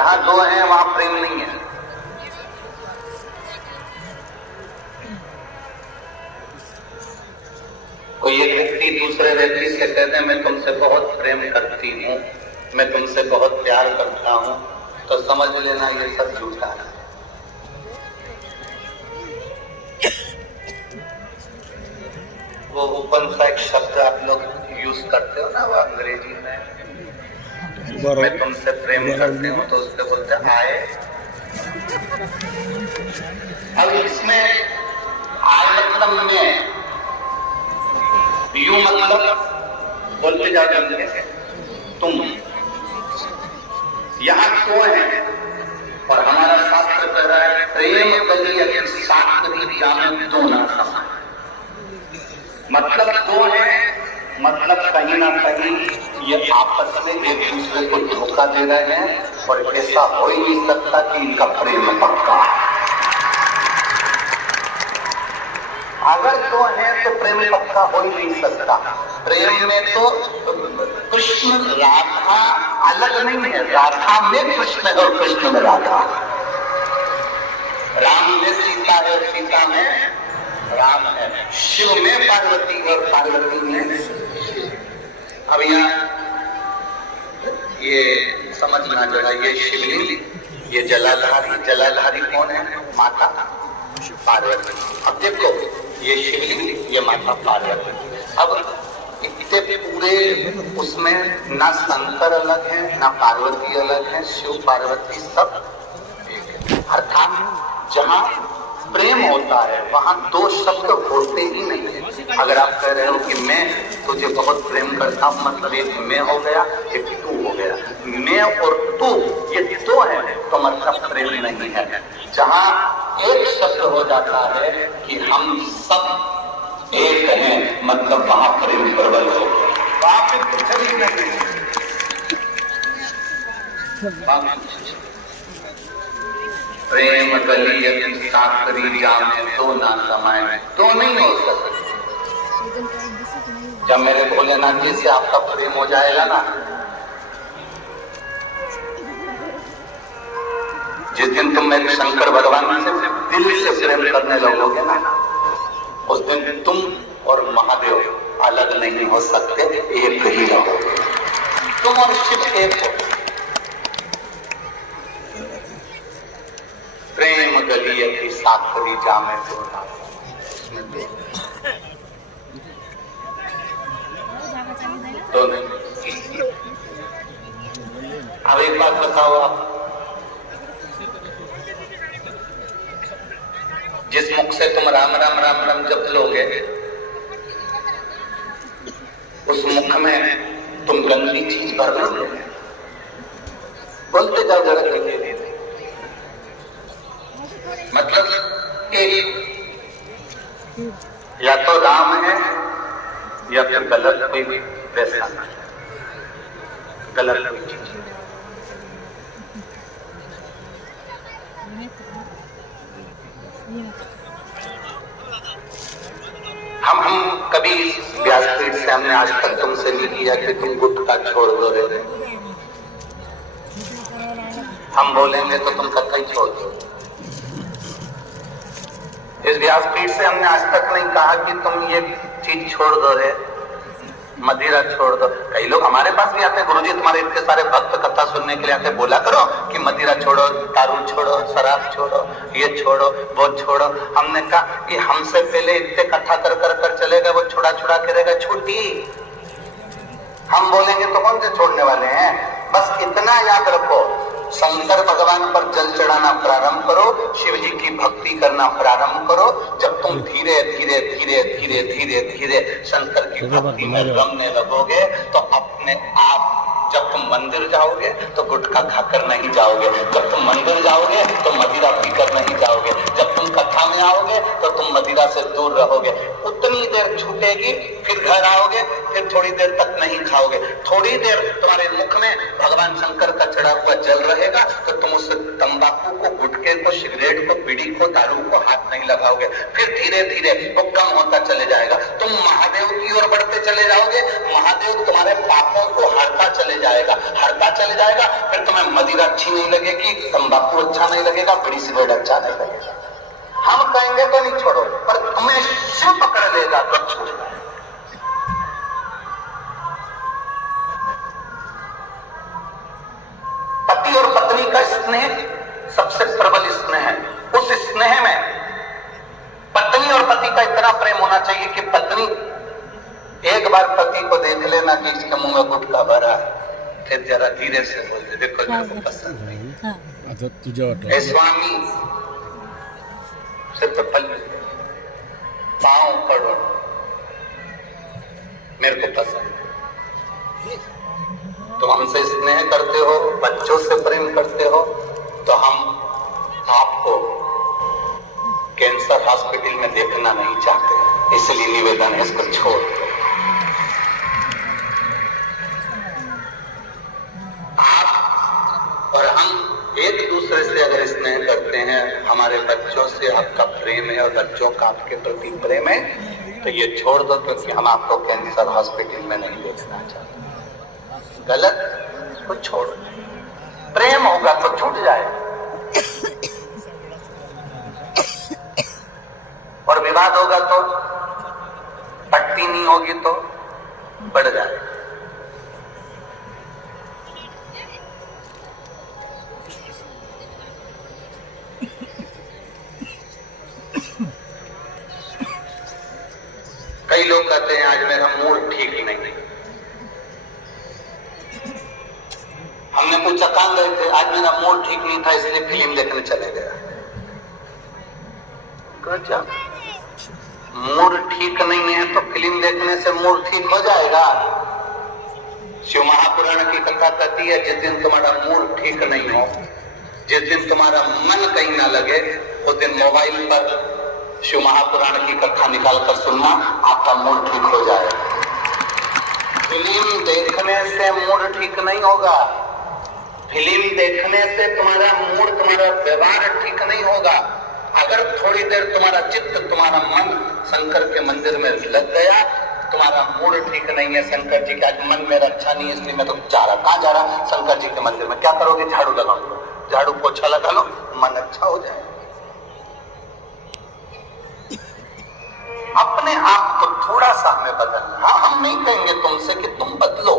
जहां दो हैं वहां प्रेम नहीं है। कोई एक व्यक्ति दूसरे व्यक्ति से कहते हैं मैं तुमसे बहुत प्रेम करती हूँ, मैं तुमसे बहुत प्यार करता हूँ, तो समझ लेना ये सब झूठा है। वो ओपन सा एक शब्द आप लोग यूज करते हो ना, वो अंग्रेजी में मैं तुमसे प्रेम करती हूँ तो उससे बोलते आए। अब इसमें आए मतलब मैं, यू मतलब बोलते जाओ जल्दी से तुम, यहाँ तो है। और हमारा शास्त्र कह रहा है प्रेम कलिय शास्त्री जाने दो ना समा, मतलब दो है, मतलब कहीं ना कहीं ये आपस में एक दूसरे को धोखा दे रहे हैं और ऐसा हो ही नहीं सकता कि इनका प्रेम पक्का है। अगर दो है तो प्रेम पक्का हो ही नहीं सकता। प्रेम में तो कृष्ण राधा अलग नहीं है, राधा में कृष्ण है और कृष्ण में राधा। राम में सीता है और सीता में राम है, शिव में पार्वती और पार्वती में शिव। अब यहाँ ये समझना जरा, ये शिवलिंग, ये जलाधारी, जलाधारी कौन है? माता पार्वती। अब देखो ये शिवलिंग, ये माता पार्वती। अब इतने पूरे उसमें ना शंकर अलग है ना पार्वती अलग है, शिव पार्वती सब एक है। अर्थात जहाँ प्रेम होता है वहां दो शब्द होते ही नहीं है। अगर आप कह रहे हो कि मैं तुझे बहुत प्रेम करता हूं, मतलब एक मैं हो गया एक तू हो गया, मैं और तू ये दो है तो मतलब प्रेम नहीं है। जहां एक शब्द हो जाता है कि हम सब एक हैं, मतलब वहां प्रेम प्रबल हो गया। वहां पे कुछ भी नहीं है। प्रेम कलिय शास्त्री जाने दो ना समाए, तो नहीं हो सकता। जब मेरे भोलेनाथ जी से आपका प्रेम हो जाएगा ना, जिस दिन तुम मेरे शंकर भगवान से दिल से प्रेम करने लगोगे ना, उस दिन तुम और महादेव अलग नहीं हो सकते, एक ही रहोगे। तुम और शिव एक हो। प्रेम गलिय की साखरी जामे तो नहीं। अब एक बात बताओ, आप जिस मुख से तुम राम राम राम राम जप लोगे, उस मुख में तुम गंदी चीज भर लोगे। बोलते जाओ जरा धीरे। मतलब या तो राम है या फिर गलत कोई वैसा गलत कोई चीज। हम कभी व्यासपीठ से हमने आज तक तुमसे नहीं किया कि तुम गुटखा छोड़ दो रे। हम बोलेंगे तो तुम कतई छोड़ दो। इस व्यासपीठ से हमने आज तक नहीं कहा कि तुम ये चीज छोड़ दो रे, मदिरा छोड़ दो। कई लोग हमारे पास भी आते हैं, गुरुजी तुम्हारे इतने सारे भक्त कथा सुनने के लिए आते, बोला करो कि मदिरा छोड़ो, दारू छोड़ो, शराब छोड़ो, ये छोड़ो, वो छोड़ो। हमने कहा कि हमसे पहले इतने कथा कर कर कर चलेगा, वो छुड़ा छुड़ा करेगा छुट्टी। हम बोलेंगे तो कौन से छोड़ने वाले हैं। बस इतना याद रखो, शंकर भगवान पर जल चढ़ाना प्रारंभ करो, शिव जी की भक्ति करना प्रारंभ करो। जब तुम धीरे धीरे धीरे धीरे धीरे धीरे शंकर की भक्ति में रमने लगोगे तो अपने आप, जब तुम मंदिर जाओगे तो गुटखा खाकर नहीं जाओगे, जब तुम मंदिर जाओगे तो मदिरा पीकर नहीं जाओगे, जब तुम कथा में आओगे तो तुम मदिरा से दूर रहोगे। उतनी देर छूटेगी, फिर घर आओगे, फिर थोड़ी देर तक नहीं खाओगे। थोड़ी देर तुम्हारे मुख में भगवान शंकर का चढ़ा हुआ जल रहेगा तो तुम उस तंबाकू को, गुटखे को, सिगरेट को, बीड़ी को, दारू को हाथ नहीं लगाओगे। फिर धीरे धीरे वो कम होता चले जाएगा। तुम महादेव की ओर बढ़ते चले जाओगे, महादेव तुम्हारे पापों को हरता चले जाएगा, हरदा चले जाएगा, फिर तुम्हें मदिरा अच्छी नहीं लगेगी, तंबाकू अच्छा नहीं लगेगा, बीड़ी सिगरेट अच्छा नहीं लगेगा। हम कहेंगे तो नहीं छोड़ो, पर तुम्हें शिव पकड़ लेगा तो छूट जाएगा। पति और पत्नी का स्नेह सबसे प्रबल स्नेह है। उस स्नेह में पत्नी और पति का इतना प्रेम होना चाहिए कि पत्नी एक बार पति को देख लेना कि इसके मुंह में गुटखा भरा है, फिर जरा धीरे से बोल दे, देखो मेरे को पसंद नहीं। ए स्वामी, सिर्फ पल पाँव पड़ो, मेरे को पसंद है। तुम हमसे स्नेह करते हो, बच्चों से प्रेम करते हो, तो हम आपको कैंसर हॉस्पिटल में देखना नहीं चाहते, इसलिए निवेदन है इसको छोड़ दो। आप और हम एक दूसरे से अगर स्नेह करते हैं, हमारे बच्चों से आपका प्रेम है और बच्चों का आपके प्रति प्रेम है, तो ये छोड़ दो, क्योंकि हम आपको कैंसर हॉस्पिटल में नहीं देखना चाहते। गलत को छोड़, प्रेम होगा तो छूट जाएगा, और विवाद होगा तो, पट्टी नहीं होगी तो बढ़ जाएगा। कई लोग कहते हैं आज मेरा मूड ठीक नहीं। हमने पूछा कहां गए थे, आज मेरा मूड ठीक नहीं था इसलिए फिल्म देखने चले गया। गजब, मूड ठीक नहीं है तो फिल्म देखने से मूड ठीक हो जाएगा? शिव महापुराण की कथा कहती है, जिस दिन तुम्हारा मूड ठीक नहीं हो, जिस दिन तुम्हारा मन कहीं ना लगे, उस दिन मोबाइल पर शिव महापुराण की कथा निकाल कर सुनना, आपका मूड ठीक हो जाएगा। फिल्म देखने से मूड ठीक नहीं होगा, फिल्म देखने से तुम्हारा मूड, तुम्हारा व्यवहार ठीक नहीं होगा। अगर थोड़ी देर तुम्हारा चित्त, तुम्हारा मन शंकर के मंदिर में लग गया, तुम्हारा मूड ठीक नहीं है, शंकर जी का आज मन मेरा अच्छा नहीं है इसलिए मैं तो जा रहा, कहाँ जा रहा? शंकर जी के मंदिर में। क्या करोगे? झाड़ू लगा लो, झाड़ू पोछा लगा लो, मन अच्छा हो जाए। अपने आप को थोड़ा सा हमें बदलना। हाँ, हम नहीं कहेंगे तुमसे कि तुम बदलो।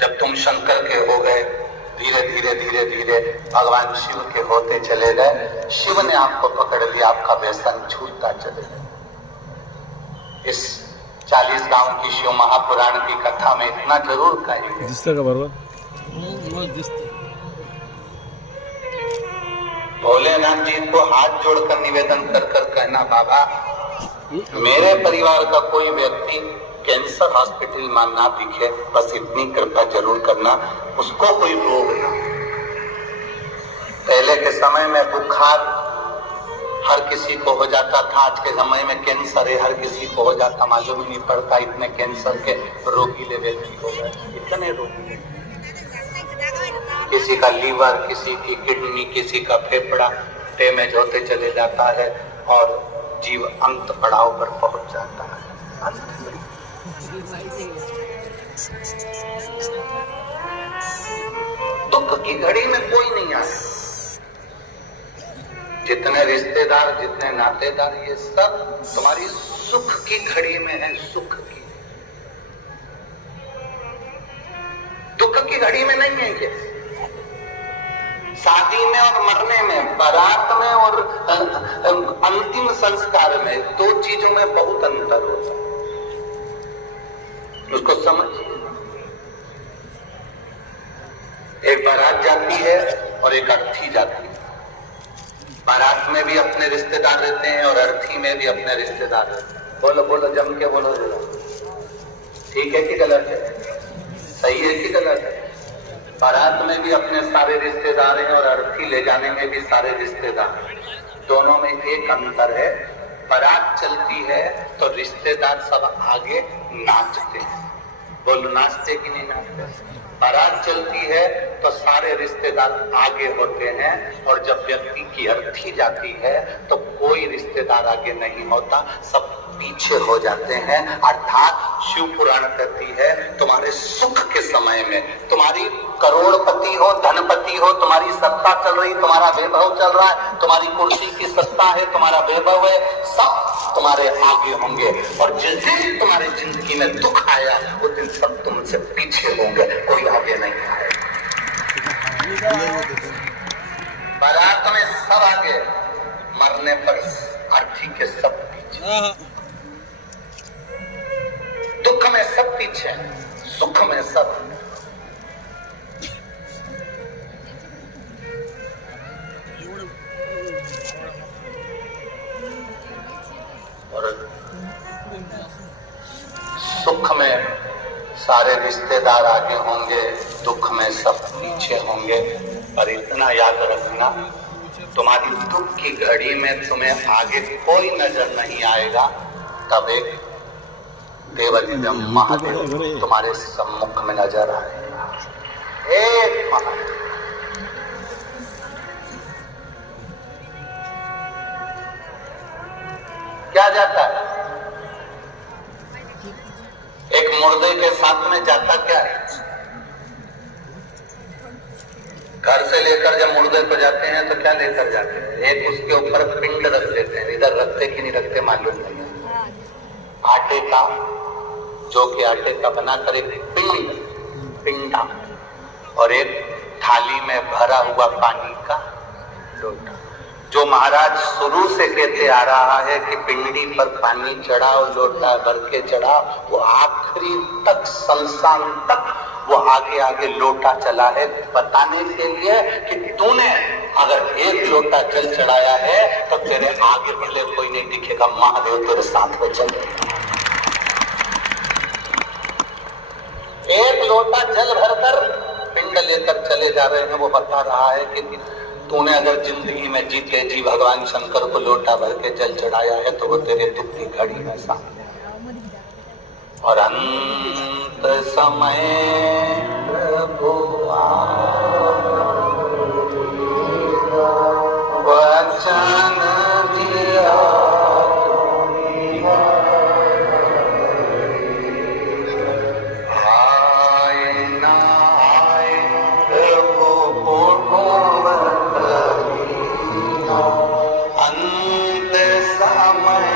जब तुम शंकर के हो गए, धीरे धीरे धीरे धीरे भगवान शिव के होते चले गए, शिव ने आपको पकड़ लिया, आपका व्यसन छूटता चले गए। इस 40 गांव की शिव महापुराण की कथा में इतना जरूर कहेंगे, भोलेनाथ जी को हाथ जोड़कर निवेदन कर कर कहना, बाबा मेरे परिवार का कोई व्यक्ति कैंसर हॉस्पिटल में ना दिखे, बस इतनी कृपा जरूर करना, उसको कोई रोग ना। पहले के समय में बुखार हर किसी को हो जाता था, आज के समय में कैंसर है हर किसी को हो जाता, मालूम ही नहीं पड़ता। इतने कैंसर के रोगीले व्यक्ति हो गए, इतने रोगी, किसी का लीवर, किसी की किडनी, किसी का फेफड़ा डैमेज होते चले जाता है और जीव अंत पड़ाव पर पहुंच जाता है। दुख की घड़ी में कोई नहीं आता, जितने रिश्तेदार, जितने नातेदार, ये सब तुम्हारी सुख की घड़ी में है, सुख की। दुख की घड़ी में नहीं है ये। शादी में और मरने में, बारात में और अंतिम संस्कार में, दो चीजों में बहुत अंतर होता है, उसको समझिए। एक बारात जाती है और एक अर्थी जाती है। बारात में भी अपने रिश्तेदार रहते हैं और अर्थी में भी अपने रिश्तेदार रहते हैं। बोलो बोलो, जम के बोलो जरा, ठीक है कि गलत है? सही है कि गलत है? बारात में भी अपने सारे रिश्तेदार हैं और अर्थी ले जाने में भी सारे रिश्तेदार हैं। दोनों में एक अंतर है, बारात चलती है तो रिश्तेदार सब आगे नाचते हैं। बोलो, नाचते कि नहीं नाचते? बारात चलती है तो सारे रिश्तेदार आगे होते हैं, और जब व्यक्ति की अर्थी जाती है तो कोई रिश्तेदार आगे नहीं होता, सब पीछे हो जाते हैं। अर्थात शिव पुराण कहती है तुम्हारे सुख के समय में, तुम्हारी करोड़पति हो, धनपति हो, तुम्हारी सत्ता चल रही, तुम्हारा वैभव चल रहा है, तुम्हारी कुर्सी की सत्ता है, तुम्हारा वैभव है, सब तुम्हारे आगे होंगे। और जिस दिन तुम्हारी जिंदगी में दुख आया उस दिन सब तुमसे पीछे होंगे, कोई आगे नहीं आएगा। बारात में सब आगे, मरने पर अर्थी के सब पीछे। दुख में सब पीछे, सुख में सब। और सुख में सारे रिश्तेदार आगे होंगे, दुख में सब पीछे होंगे। पर इतना याद रखना, तुम्हारी दुख की घड़ी में तुम्हें आगे कोई नजर नहीं आएगा, तब एक देवाधिदेव महादेव तुम्हारे सम्मुख में नजर आएगा। एक महादेव क्या जाता है? एक मुर्दे के साथ में जाता क्या है? घर से लेकर जब मुर्दे को जाते हैं तो क्या लेकर जाते हैं? एक उसके ऊपर पिंड रख देते हैं। इधर रखते कि नहीं रखते मालूम नहीं है। आटे का, जो कि आटे का बनाकर एक पिंडा, और एक थाली में भरा हुआ पानी का लोटा। जो महाराज शुरू से कहते आ रहा है कि पिंडी पर पानी चढ़ाओ, लोटा भर के चढ़ाओ, वो आखिरी तक, शमशान तक वो आगे आगे लोटा चला है, बताने के लिए कि तूने अगर एक लोटा जल चढ़ाया है तो तेरे आगे भले कोई नहीं दिखेगा, महादेव तेरे साथ में चल। एक लोटा जल भरकर पिंड लेकर चले जा रहे हैं। वो बता रहा है कि तूने अगर जिंदगी में जीते जी भगवान शंकर को लोटा भर के जल चढ़ाया है तो वो तेरे दुख की घड़ी में सामने। और अंत समय प्रभु वचन दिया, आए ना आए प्रभु कुटुंब, अंत समय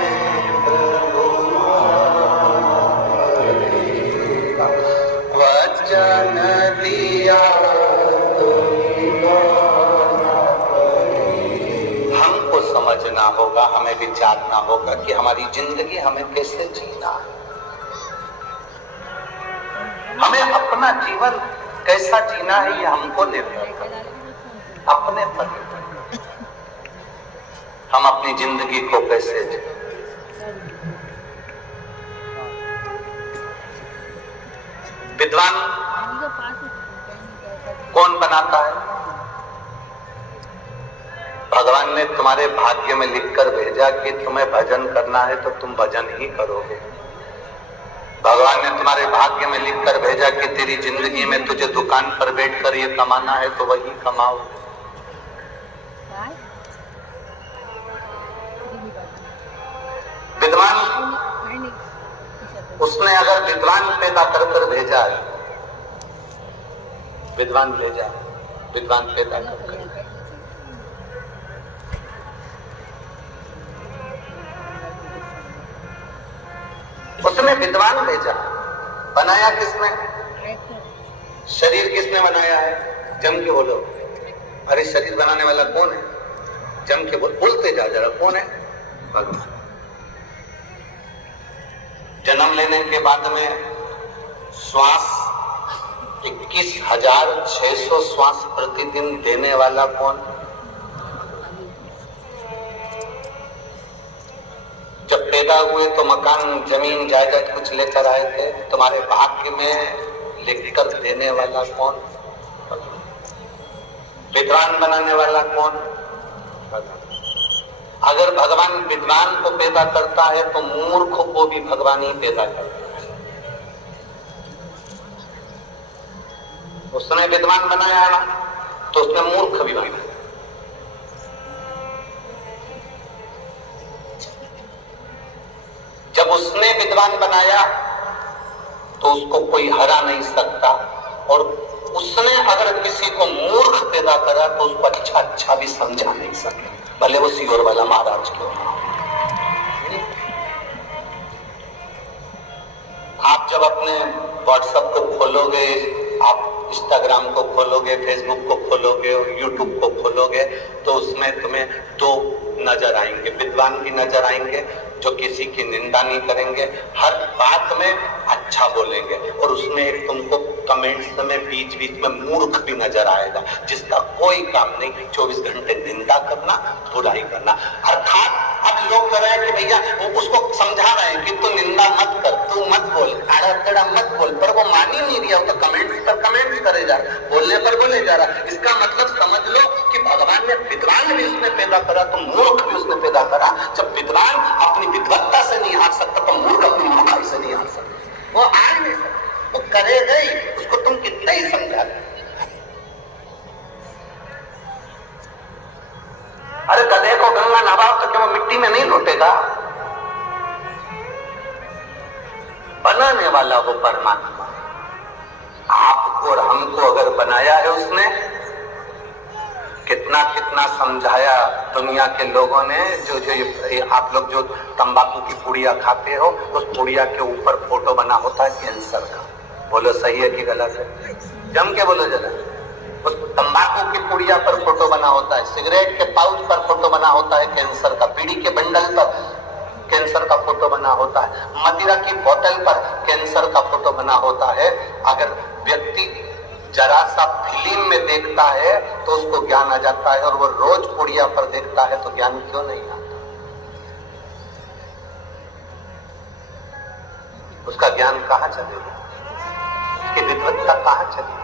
वचन दिया। हमको समझना होगा, हमें विचारना होगा कि हमारी जिंदगी हमें कैसे जीना है, हमें अपना जीवन कैसा जीना है, ये हमको निर्णय करना है अपने पर। हम अपनी जिंदगी को कैसे जीना। विद्वान कौन बनाता है? भगवान ने तुम्हारे भाग्य में लिखकर भेजा कि तुम्हें भजन करना है तो तुम भजन ही करोगे। भगवान ने तुम्हारे भाग्य में लिखकर भेजा कि तेरी जिंदगी में तुझे दुकान पर बैठकर ये कमाना है तो वही कमाओ। विद्वान, उसने अगर विद्वान पैदा कर भेजा है, विद्वान भेजा, विद्वान पैदा कर, उसने विद्वान भेजा। बनाया किसने? शरीर किसने बनाया है? जम के बोलो। अरे शरीर बनाने वाला कौन है? जम के बोलते जा जरा, कौन है? भगवान। जन्म लेने के बाद में श्वास 21,600 श्वास प्रतिदिन देने वाला कौन? जब पैदा हुए तो मकान, जमीन, जायदाद कुछ लेकर आए थे, तुम्हारे भाग्य में लिखकर देने वाला कौन? विद्वान बनाने वाला कौन? अगर भगवान विद्वान को पैदा करता है तो मूर्ख को भी भगवान ही पैदा करता है। उसने विद्वान बनाया ना तो उसने मूर्ख भी बनाया। जब उसने विद्वान बनाया तो उसको कोई हरा नहीं सकता, और उसने अगर किसी को मूर्ख पैदा करा तो उसको अच्छा अच्छा भी समझा नहीं सके, भले वो सीहोर वाला महाराज क्यों ना। आप जब अपने व्हाट्सएप को खोलोगे, आप इंस्टाग्राम को खोलोगे, फेसबुक को खोलोगे और यूट्यूब को खोलोगे, तो उसमें तुम्हें दो नजर आएंगे, विद्वान भी नजर आएंगे जो किसी की निंदा नहीं करेंगे, हर बात में अच्छा बोलेंगे, और उसमें एक तुमको कमेंट्स में बीच बीच में मूर्ख भी नजर आएगा जिसका कोई काम नहीं 24 घंटे निंदा करना, बुराई करना। अर्थात अब लोग कह रहे हैं कि भैया वो उसको समझा रहे हैं कि तू निंदा मत कर, तू मत बोल, आड़ा टेढ़ा मत बोल, पर वो मान ही नहीं रहा, तो कमेंट्स पर कमेंट्स करे जा रहा, बोलने पर बोले जा रहा। इसका मतलब समझ लो कि भगवान ने विद्वान भी उसने पैदा करा तो मूर्ख भी उसने पैदा करा। जब विद्वान अपनी विद्वत्ता से नहीं हार सकता तो मूर्ख अपनी मूर्खाई से नहीं हार सकता, वो हार नहीं सकता, वो करेगा ही, उसको तुम कितना ही समझा दे। अरे गधे को गंगा नहाओ तो क्या वो मिट्टी में नहीं लौटेगा? बनाने वाला वो परमात्मा, आपको और हमको अगर बनाया है उसने, कितना कितना समझाया दुनिया के लोगों ने। जो आप लोग जो तंबाकू की पुड़िया खाते हो, उस पुड़िया के ऊपर फोटो बना होता है कैंसर का, बोलो सही है कि गलत है? जम के बोलो जरा। उस तंबाकू की पुड़िया पर फोटो बना होता है, सिगरेट के पाउच पर फोटो बना होता है कैंसर का, बीड़ी के बंडल पर कैंसर का फोटो बना होता है, मदिरा की बोतल पर कैंसर का फोटो बना होता है। अगर व्यक्ति जरा सा फिल्म में देखता है तो उसको ज्ञान आ जाता है, और वो रोज पुड़िया पर देखता है तो ज्ञान क्यों नहीं आता? उसका ज्ञान कहाँ चलेगा? उसकी विद्वत्ता कहाँ चलेगी?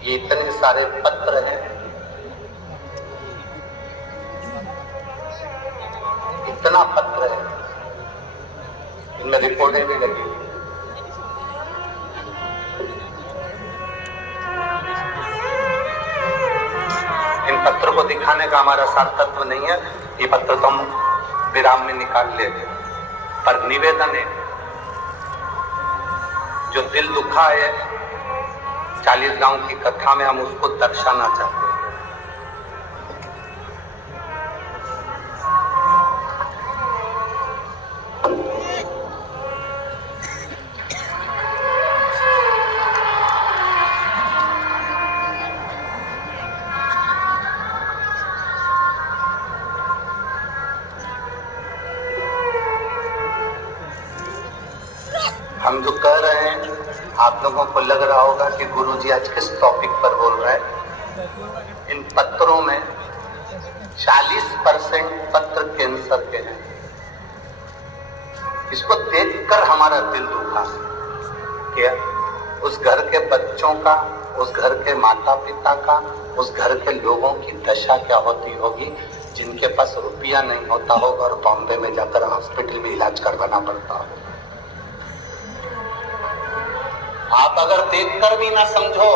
ये इतने सारे पत्र हैं, इतना पत्र है, इनमें रिपोर्टें भी लगी। इन पत्रों को दिखाने का हमारा सार्थत्व नहीं है, ये पत्र तो हम विराम में निकाल लेते, पर निवेदन है, जो दिल दुखा है 40 गांव की कथा में, हम उसको दर्शाना चाहते हैं। हम जो कह रहे हैं, आप लोगों को लग रहा होगा कि गुरुजी आज किस टॉपिक पर बोल रहे हैं। इन पत्रों में 40% पत्र कैंसर के हैं। इसको देखकर हमारा दिल दुखा। क्या उस घर के बच्चों का, उस घर के माता पिता का, उस घर के लोगों की दशा क्या होती होगी जिनके पास रुपया नहीं होता होगा और बॉम्बे में जाकर हॉस्पिटल में इलाज करवाना पड़ता होगा। आप अगर देखकर भी ना समझो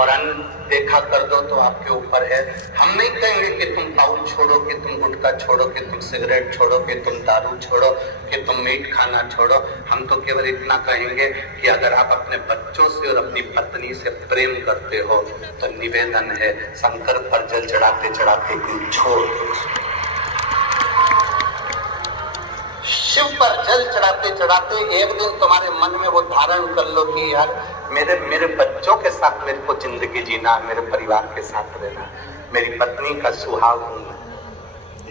और अनदेखा कर दो तो आपके ऊपर है। हम नहीं कहेंगे कि तुम पाउल छोड़ो, कि तुम गुटखा छोड़ो, कि तुम सिगरेट छोड़ो, कि तुम दारू छोड़ो, कि तुम मीट खाना छोड़ो। हम तो केवल इतना कहेंगे कि अगर आप अपने बच्चों से और अपनी पत्नी से प्रेम करते हो तो निवेदन है, शंकर पर जल चढ़ाते चढ़ाते दिल छोड़ दो। शिव पर जल चढ़ाते चढ़ाते एक दिन तुम्हारे मन में वो धारण कर लो कि यार मेरे बच्चों के साथ मेरे को जिंदगी जीना, मेरे परिवार के साथ रहना, मेरी पत्नी का सुहाग हूं मैं,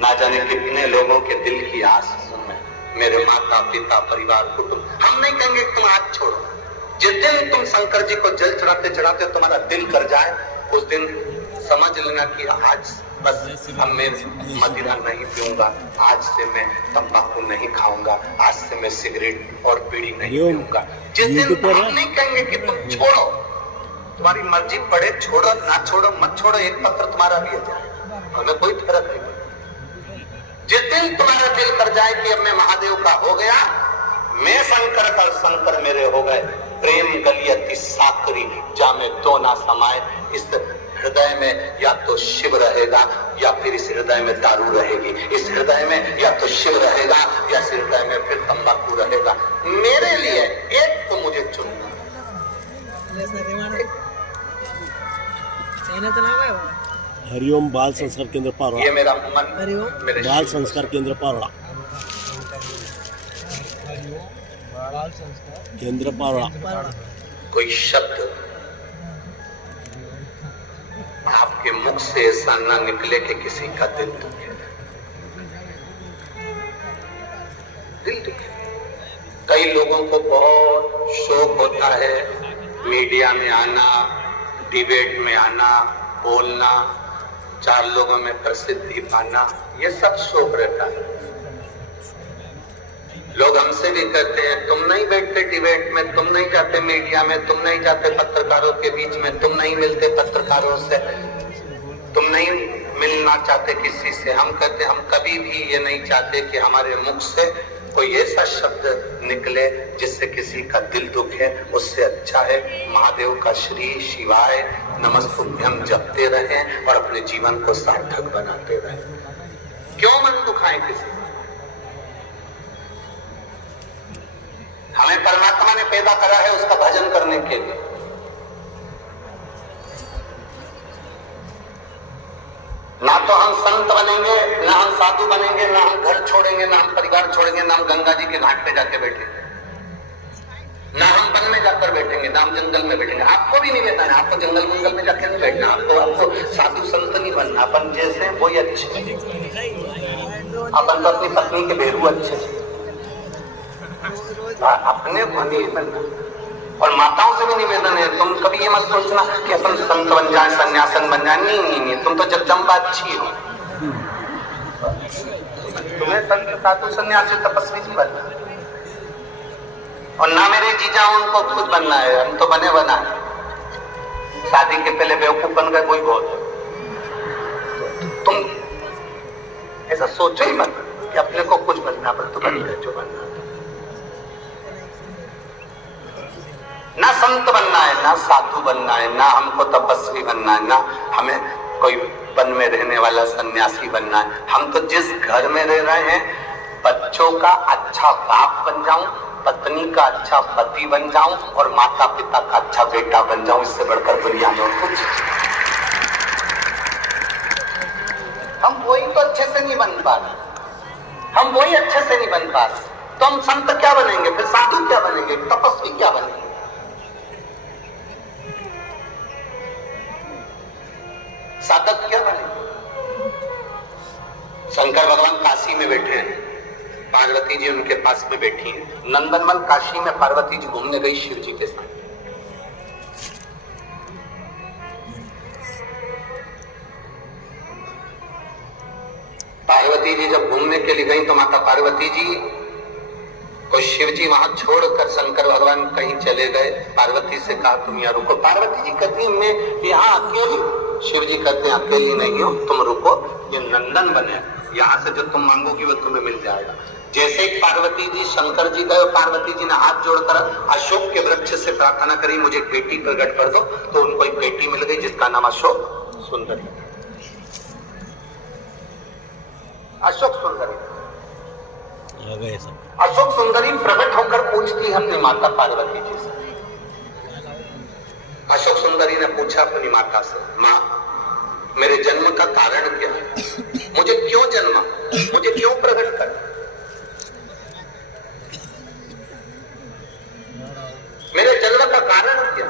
ना जाने कितने लोगों के दिल की आस हूं मैं, मेरे माता पिता परिवार कुटुंब। हम नहीं कहेंगे तुम हाथ छोड़ो। जिस दिन तुम शंकर जी को जल चढ़ाते चढ़ाते तुम्हारा दिल कर जाए, उस दिन समझ लेना कि आज बस अब मैं मदिरा नहीं पीऊंगा, आज से मैं तंबाकू नहीं खाऊंगा, आज से मैं सिगरेट और बीड़ी नहीं पीऊंगा। जिस दिन हम नहीं कहेंगे कि तुम छोड़ो, तुम्हारी मर्जी पड़े, छोड़ो ना छोड़ो, मत छोड़ो, एक पत्र तुम्हारा भी आ जाए, हमें कोई फर्क नहीं पड़ता। जिस दिन तुम्हारा दिल कर जाए कि अब मैं महादेव का हो गया, मैं शंकर का, शंकर मेरे हो गए, प्रेम गलियति साकरी जामे दो ना समाये, इस हृदय में या तो शिव रहेगा या फिर इस हृदय में दारू रहेगी, इस हृदय में या तो शिव रहेगा या इस हृदय में फिर तंबाकू रहेगा। मेरे लिए एक तो मुझे चुनना। हरिओम बाल संस्कार केंद्र पारोड़ा। ये मेरा मन, मेरे बाल संस्कार केंद्र पारोड़ा, केंद्र पारोड़ा। कोई शब्द आपके मुख से ऐसा ना निकले कि किसी का दिल दुखे, दिल दुखे। कई लोगों को बहुत शौक होता है मीडिया में आना, डिबेट में आना, बोलना, 4 लोगों में प्रसिद्धि पाना, ये सब शौक रहता है। लोग हमसे भी कहते हैं तुम नहीं बैठते डिबेट में, तुम नहीं जाते मीडिया में, तुम नहीं जाते पत्रकारों के बीच में, तुम नहीं मिलते पत्रकारों से, तुम नहीं मिलना चाहते किसी से। हम कहते हम कभी भी ये नहीं चाहते कि हमारे मुख से कोई ऐसा शब्द निकले जिससे किसी का दिल दुखे। उससे अच्छा है महादेव का श्री शिवाय नमस्तुभ्यम जपते रहें और अपने जीवन को सार्थक बनाते रहें। क्यों मन दुखाएं किसी? हमें परमात्मा ने पैदा करा है उसका भजन करने के लिए। ना तो हम संत बनेंगे, ना हम साधु बनेंगे, ना हम घर छोड़ेंगे, ना हम परिवार छोड़ेंगे, ना हम गंगा जी के घाट पे जाके बैठेंगे, ना हम वन में जाकर बैठेंगे, ना हम जंगल में बैठेंगे। आपको भी नहीं बैठना है, आपको जंगल मंगल में जाके नहीं बैठना, आपको साधु संत नहीं बनना। अपन जैसे वही अच्छे, अपन तो अपनी पत्नी के बेरू अच्छे, अपने को नहीं बनना। और माताओं से भी निवेदन है, तुम कभी ये मत सोचना कि अपन संत बन जाए, सन्यासन बन जाए। नहीं नहीं नहीं, तुम तो जगदम्बा अच्छी हो। तुम्हें संत साधु सन्यासी तपस्वी नहीं बनना, और ना मेरे जीजा उनको खुद बनना है। हम तो बने बना है, शादी के पहले बेवकूफ बन गए कोई बहुत। तुम ऐसा सोचो ही मत कि अपने को कुछ बनना, पर तो बन गए जो बनना। ना संत बनना है, ना साधु बनना है, ना हमको तपस्वी बनना है, ना हमें कोई वन में रहने वाला सन्यासी बनना है। हम तो जिस घर में रह रहे हैं, बच्चों का अच्छा बाप बन जाऊं, पत्नी का अच्छा पति बन जाऊं और माता पिता का अच्छा बेटा बन जाऊं। इससे बढ़कर दुनिया में कुछ। हम वही तो अच्छे से नहीं बन पा रहे, हम वही अच्छे से नहीं बन पा रहे। तो हम संत क्या बनेंगे, फिर साधु क्या बनेंगे, तपस्वी क्या बनेंगे? साधक क्या बने? शंकर भगवान काशी में बैठे हैं, पार्वती जी उनके पास में बैठी हैं। नंदनवन काशी में पार्वती जी घूमने गई शिव जी के साथ। पार्वती जी जब घूमने के लिए गई तो माता पार्वती जी को शिव जी वहां छोड़कर शंकर भगवान कहीं चले गए। पार्वती से कहा तुम यहाँ रुको। पार्वती जी कहती मैं यहाँ अकेली। शिव जी कहते हैं अकेली नहीं हो, तुम रुको, ये नंदन बने, यहाँ से जो तुम मांगोगी वो तुम्हें मिल जाएगा। जैसे ही पार्वती जी शंकर जी गए, पार्वती जी ने हाथ जोड़कर अशोक के वृक्ष से प्रार्थना करी मुझे एक बेटी प्रकट कर दो, तो उनको एक बेटी मिल गई जिसका नाम अशोक सुंदरी। अशोक सुंदरी, अशोक सुंदरी प्रकट होकर पूछती है अपनी माता पार्वती जी से। अशोक सुंदरी ने पूछा अपनी माता से, माँ मेरे जन्म का कारण क्या है, मुझे क्यों जन्मा, मुझे क्यों प्रकट कर? मेरे जन्म का कारण क्या?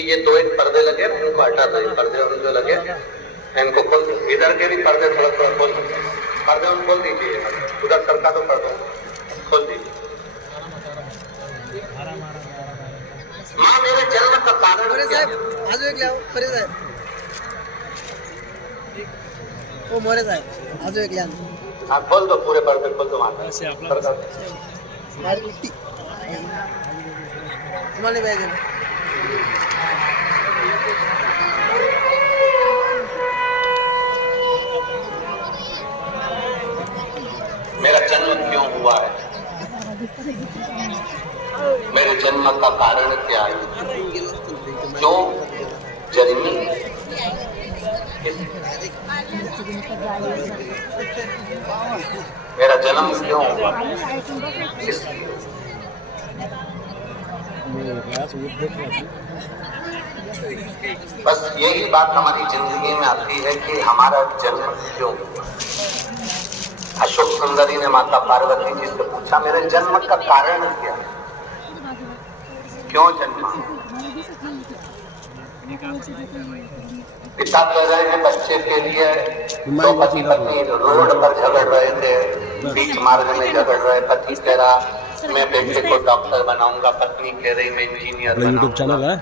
ये दो एक पर्दे लगे, उनको हटा दो, पर्दे उन जो लगे इनको खोल दो। इधर के भी पर्दे थोड़ा थोड़ा खोल दो, पर्दे उन खोल दीजिए, उधर सरका दो, पर्दे खोल दीजिए। माँ मेरे जन्म का कारण क्या? आजू एक लाओ, मोरे साहेब, ओ मोरे साहेब, आजू एक लाओ। हाँ खोल दो, पूरे पर्दे खोल दो। माता मिट्टी तुम्हारे बैग में मेरा जन्म क्यों हुआ है, मेरे जन्म का कारण क्या है, क्यों जन्मी मेरा जन्म क्यों हुआ, इसलिए बस यही बात हमारी जिंदगी में आती है कि हमारा जन्म क्यों हुआ। अशोक सुंदरी ने माता पार्वती जी से पूछा, मेरे जन्म का कारण क्या है, क्यों जन्मा। पिता कह रहे हैं बच्चे के लिए, तो पति पत्नी रोड पर झगड़ रहे थे, बीच मार्ग में झगड़ रहे। पति कह रहा मैं बेटे को डॉक्टर बनाऊंगा, पत्नी कह रही मैं इंजीनियर बनाऊंगा। यूट्यूब चैनल है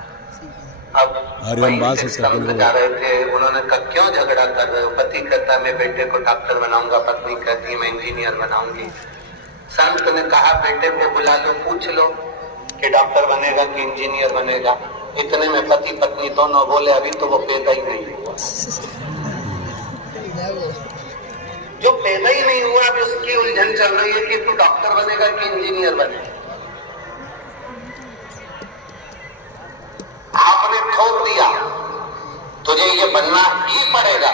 अब हरिओम बाल संस्कार केंद्र जा रहे थे, उन्होंने कहा क्यों झगड़ा कर रहे हो। पति कहता मैं बेटे को डॉक्टर बनाऊंगा, पत्नी कहती मैं इंजीनियर बनाऊंगी। संत ने कहा बेटे को बुला लो, पूछ लो कि डॉक्टर बनेगा कि इंजीनियर बनेगा। इतने में पति पत्नी दोनों बोले अभी तो वो पैदा ही नहीं हुआ। जो पैदा ही नहीं हुआ अभी उसकी उलझन चल रही है कि तू डॉक्टर बनेगा कि इंजीनियर बनेगा। आपने ठोक दिया, तुझे ये बनना ही पड़ेगा।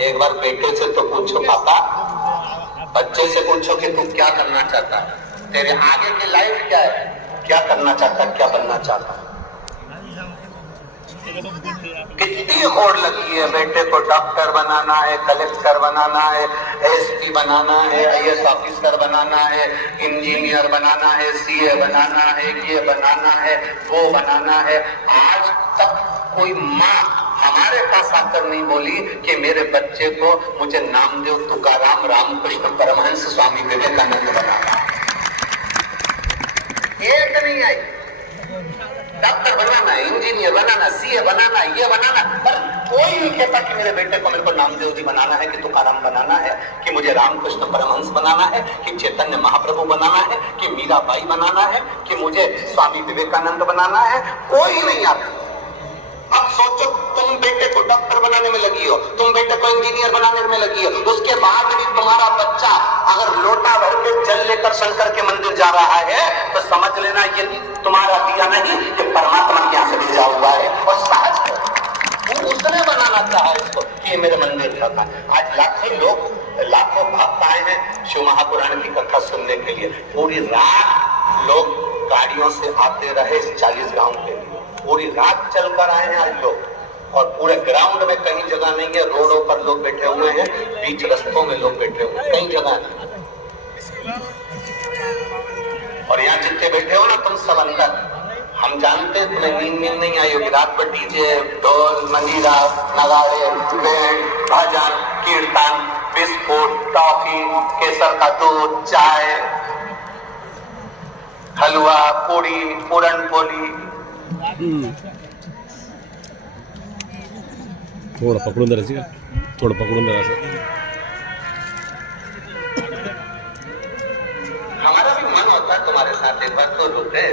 एक बार बेटे से तो पूछो, पापा बच्चे से पूछो कि तू क्या करना चाहता है, तेरे आगे की लाइफ क्या है, क्या करना चाहता है, क्या बनना चाहता है। कितनी होड़ लगी है, बेटे को डॉक्टर बनाना है, कलेक्टर बनाना है, एसपी बनाना है, आईएएस ऑफिसर बनाना है, इंजीनियर बनाना है, सीए बनाना है, ये बनाना है, वो बनाना है। आज तक कोई माँ हमारे पास आकर नहीं बोली कि मेरे बच्चे को मुझे नामदेव तुकाराम रामकृष्ण परमहंस स्वामी विवेकानंद बनाना। एक नहीं आई। डॉक्टर बनाना, इंजीनियर बनाना, सीए बनाना, ये बनाना, पर कोई नहीं कहता कि मेरे बेटे को मेरे को नामदेव जी बनाना है, कि तुकाराम बनाना है, कि मुझे रामकृष्ण परमहंस बनाना है, कि चैतन्य महाप्रभु बनाना है, कि मीराबाई बनाना है, कि मुझे स्वामी विवेकानंद बनाना है। कोई नहीं आता। अब सोचो तुम बेटे को डॉक्टर बनाने में लगी हो, तुम बेटे को इंजीनियर बनाने में लगी हो, उसके बाद भी तुम्हारा बच्चा अगर लोटा भर के जल लेकर शंकर के मंदिर जा रहा है तो समझ लेना ये तुम्हारा दिया नहीं, कि परमात्मा के यहाँ से भेजा हुआ है। और सहज है उसने बनाना चाहा इसको कि मेरे मंदिर जाता है। आज लाखों लोग, लाखों भक्त आए हैं शिव महापुराण की कथा सुनने के लिए। पूरी रात लोग गाड़ियों से आते रहे 40 गांव के लिए, पूरी रात चलकर आए हैं आज लोग। और पूरे ग्राउंड में कहीं जगह नहीं है, रोडों पर लोग बैठे हुए हैं, बीच रस्तों में लोग बैठे हुए हैं, कहीं जगह नहीं। और यहाँ जितने बैठे हो ना तुम सब अंदर, हम जानते हैं तुम्हें नींद नहीं आई होगी। रात भर डीजे, ढोल, मंजीरा, नगाड़े, बैंड, भजन, कीर्तन, बिस्कुट, टॉफी, केसर का दूध, चाय, हलवा, पूड़ी, पूरन पोली। थोड़ा पकड़ून जरा, थोड़ा पकड़ून जरा। हमारा भी मन होता है तुम्हारे साथ एक बार तो रुके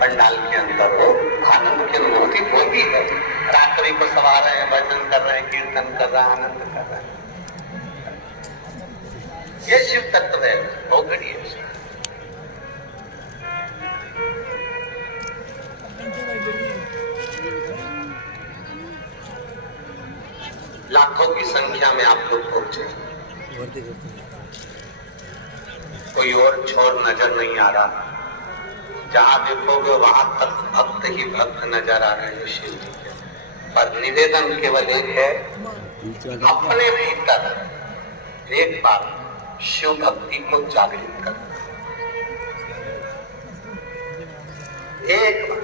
पंडाल के अंदर, हो आनंद की अनुभूति होती है। रात्रि को सवार रहे हैं, भजन कर रहे हैं, कीर्तन कर रहे हैं, आनंद कर रहे हैं। ये शिव तत्व है, बहुत घड़ी। लाखों की संख्या में आप लोग पहुंचे, कोई और छोर नजर नहीं आ रहा। जहां देखोगे वहां तक भक्त ही भक्त नजर आ रहे हैं शिव जी के। पर निवेदन केवल एक है, अपने भीतर एक बार शिव भक्ति को जागृत कर। एक बार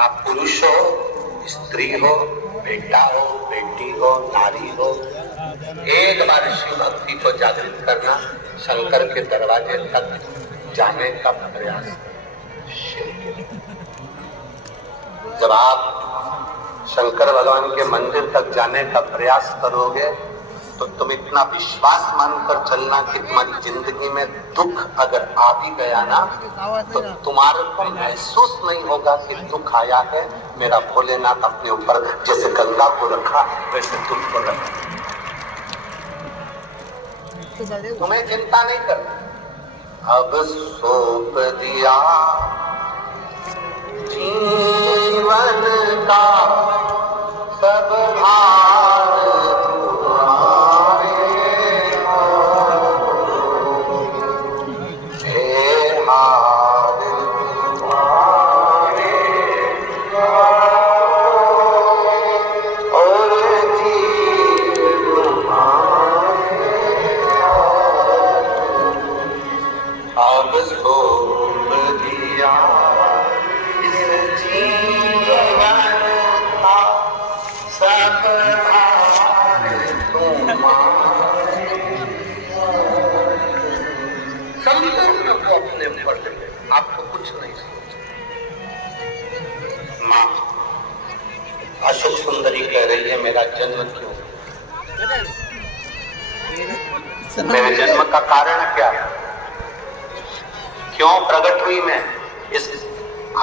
आप पुरुष हो, स्त्री हो, बेटा हो, बेटी हो, नारी हो, एक बार शिव भक्ति को जागृत करना, शंकर के दरवाजे तक जाने का प्रयास। जब आप शंकर भगवान के मंदिर तक जाने का प्रयास करोगे तो तुम इतना विश्वास मानकर चलना कि तुम्हारी जिंदगी में दुख अगर आ भी गया ना तो तुम्हारे को महसूस नहीं होगा कि दुख आया है। मेरा भोलेनाथ अपने ऊपर जैसे गंगा को रखा वैसे दुख को रखा। तुम्हें चिंता नहीं करना। अब सौंप दिया जीवन जीवन का सब भार तुम्हारे हे हाथ तुम्हारे और जीव तुम्हारे अब सोम दिया इस जीवन का सब भार तुम्हारे संपूर्ण को अपने ऊपर ले ले, आपको कुछ नहीं सोचना। माँ अशोक सुंदरी कह रही है मेरा जन्म क्यों, मेरे जन्म का कारण क्या है, क्यों प्रकट हुई मैं इस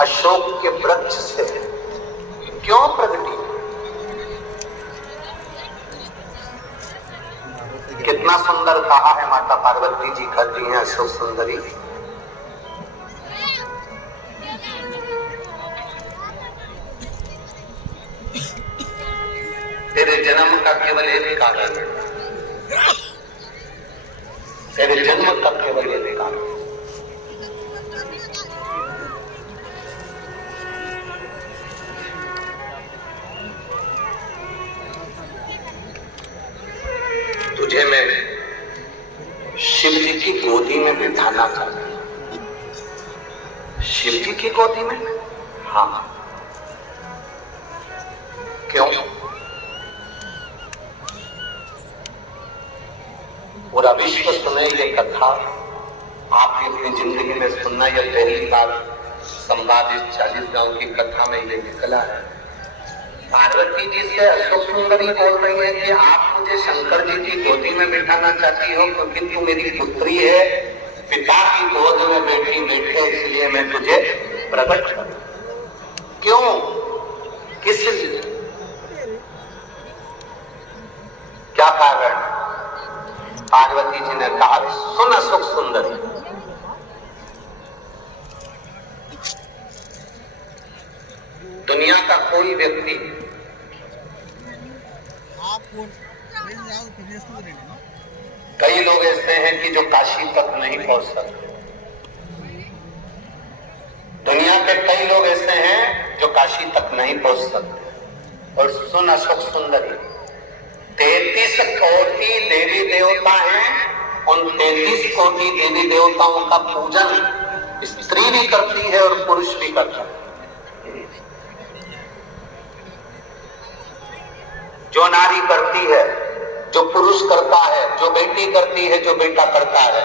अशोक के वृक्ष से, क्यों प्रगटी, कितना सुंदर कहा है माता पार्वती जी कहती हैं अशोक सुंदरी। तेरे जन्म का केवल एक कारण है, तेरे जन्म का केवल एक कारण, तुझे मैं शिव जी की गोदी में बिठाना चाहता हूं। शिव जी की गोदी में? हाँ। क्यों? पूरा विश्व सुने ये कथा, आप अपनी जिंदगी में सुनना यह पहली बार संवाद इस 40 गांव की कथा में ये निकला है। पार्वती जी से अशोक सुंदरी बोल रही है कि आप मुझे शंकर जी की गोदी में बिठाना चाहती हो क्योंकि तू मेरी पुत्री है, पिता की गोद में बैठी बैठे इसलिए मैं तुझे प्रकट करूं। क्यों, किस लिए, क्या कारण? पार्वती जी ने कहा सुन अशोक सुंदरी, दुनिया का कोई व्यक्ति कई लोग ऐसे हैं कि जो काशी तक नहीं पहुंच सकते, दुनिया के कई लोग ऐसे हैं जो काशी तक नहीं पहुंच सकते। और सुन अशोक सुंदरी, 33 कोटि देवी देवता हैं, उन 33 कोटि देवी देवताओं का पूजन स्त्री भी करती है और पुरुष भी करता है। जो नारी करती है, जो पुरुष करता है, जो बेटी करती है, जो बेटा करता है,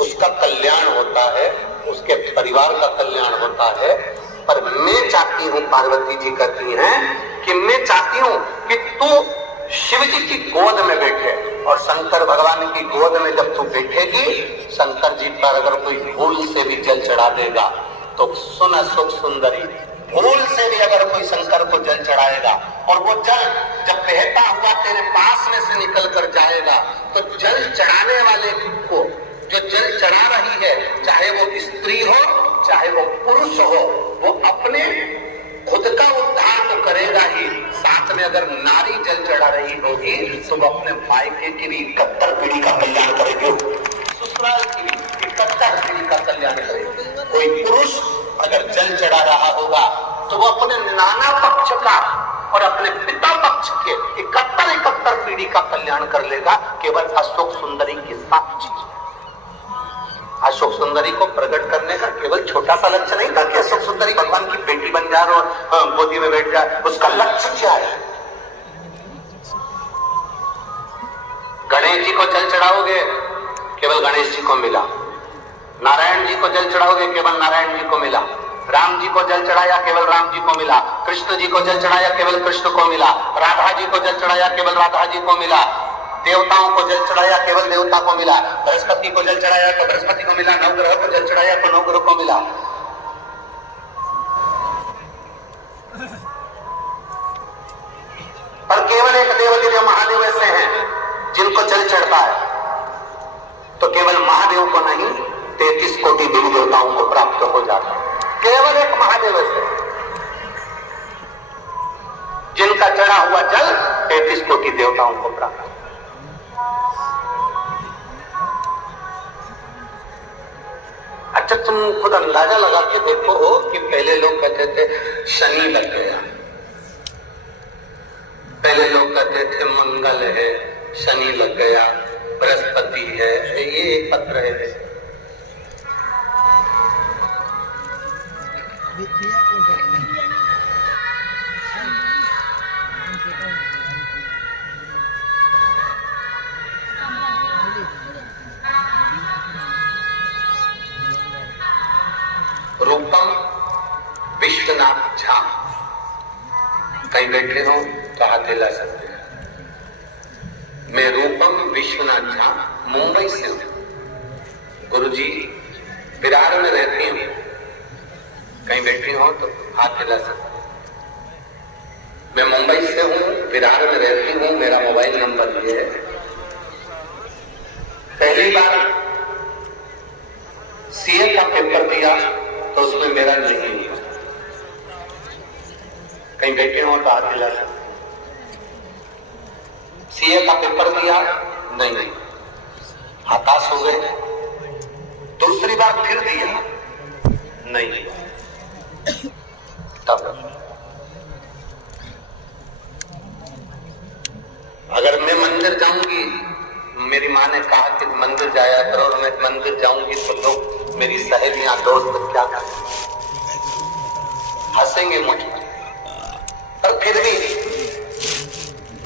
उसका कल्याण होता है, उसके परिवार का कल्याण होता है। पर मैं चाहती हूं, पार्वती जी कहती हैं कि मैं चाहती हूं कि तू शिव जी की गोद में बैठे, और शंकर भगवान की गोद में जब तू बैठेगी, शंकर जी पर अगर कोई भूल से भी जल चढ़ा देगा तो सुन अशोक सुंदरी, भूल से भी अगर कोई शंकर को जल चढ़ाएगा और वो जल जब बहता हुआ तेरे पास में से निकल कर जाएगा, तो जल चढ़ाने वाले को, जो जल चढ़ा रही है, चाहे वो स्त्री हो चाहे वो पुरुष हो, वो अपने खुद का उद्धार तो करेगा ही, साथ में अगर नारी जल चढ़ा रही होगी तो वो अपने मायके की भी 71 पीढ़ी का कल्याण करेगी, ससुराल की भी 71 पीढ़ी का कल्याण करेगी। कोई पुरुष अगर जल चढ़ा रहा होगा तो वो अपने नाना पक्ष का और अपने पिता पक्ष के 71 पीढ़ी का कल्याण कर लेगा, केवल अशोक सुंदरी की साक्षी। अशोक सुंदरी को प्रकट करने का केवल छोटा सा लक्ष्य नहीं था कि अशोक सुंदरी भगवान की बेटी बन जाए और गोदी में बैठ जाए। उसका लक्ष्य क्या है? गणेश जी को जल चढ़ाओगे, केवल गणेश जी को मिला। नारायण जी को जल चढ़ाओगे, केवल नारायण जी को मिला। राम जी को जल चढ़ाया, केवल राम जी को मिला। कृष्ण जी को जल चढ़ाया, केवल कृष्ण को मिला। राधा जी को जल चढ़ाया, केवल राधा जी को मिला। देवताओं को जल चढ़ाया, केवल देवता को मिला। बृहस्पति को जल चढ़ाया तो बृहस्पति को मिला। नवग्रह को जल चढ़ाया तो नवग्रह को मिला। पर केवल एक देव महादेव ऐसे हैं जिनको जल चढ़ता है तो केवल महादेव को नहीं, 33 कोटि देवी देवताओं को प्राप्त हो जाता है। केवल एक महादेव ऐसे, जिनका चढ़ा हुआ जल 33 कोटि देवताओं को प्राप्त। अच्छा, तुम खुद अंदाजा लगा के देखो कि पहले लोग कहते थे शनि लग गया, पहले लोग कहते थे मंगल है, शनि लग गया, बृहस्पति है, ये एक पत्र है। रूपम विश्वनाथ झा, कहीं बैठे हो तो हाथ हिला सकते हैं। मैं रूपम विश्वनाथ झा मुंबई से हूँ, गुरुजी विरार में रहती हूँ, कहीं बैठी हो तो हाथ हिला सकते हैं। मैं मुंबई से हूँ, विरार में रहती हूँ, मेरा मोबाइल नंबर ये है। पहली बार सीए का पेपर दिया तो उसमें मेरा नहीं है, कहीं बैठे हो तो हाथ हिला सकते। सीए का पेपर दिया नहीं, हताश हो गए। दूसरी बार फिर दिया नहीं, तब अगर मैं मंदिर जाऊंगी, मेरी माँ ने कहा कि मंदिर जाया करो, और मैं मंदिर जाऊंगी तो लोग, मेरी सहेलियां, दोस्त क्या करेंगे, हंसेंगे मुझ पर। पर फिर भी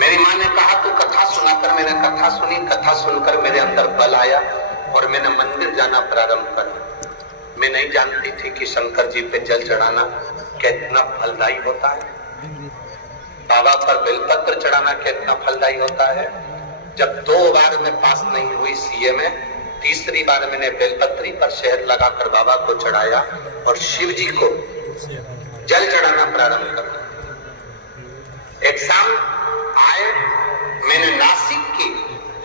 मेरी माँ ने कहा तू कथा सुनाकर, मैंने कथा सुनी, कथा सुनकर मेरे अंदर बल आया और मैंने मंदिर जाना प्रारंभ कर। मैं नहीं जानती थी कि शंकर जी पे जल चढ़ाना कितना फलदायी होता है, बाबा पर बेलपत्र चढ़ाना कितना फलदायी होता है। जब 2 बार मैं पास नहीं हुई सीए में, तीसरी बार मैंने बेलपत्री पर शहद लगाकर बाबा को चढ़ाया और शिव जी को जल चढ़ाना प्रारंभ कर। एग्जाम आए, मैंने नासिक की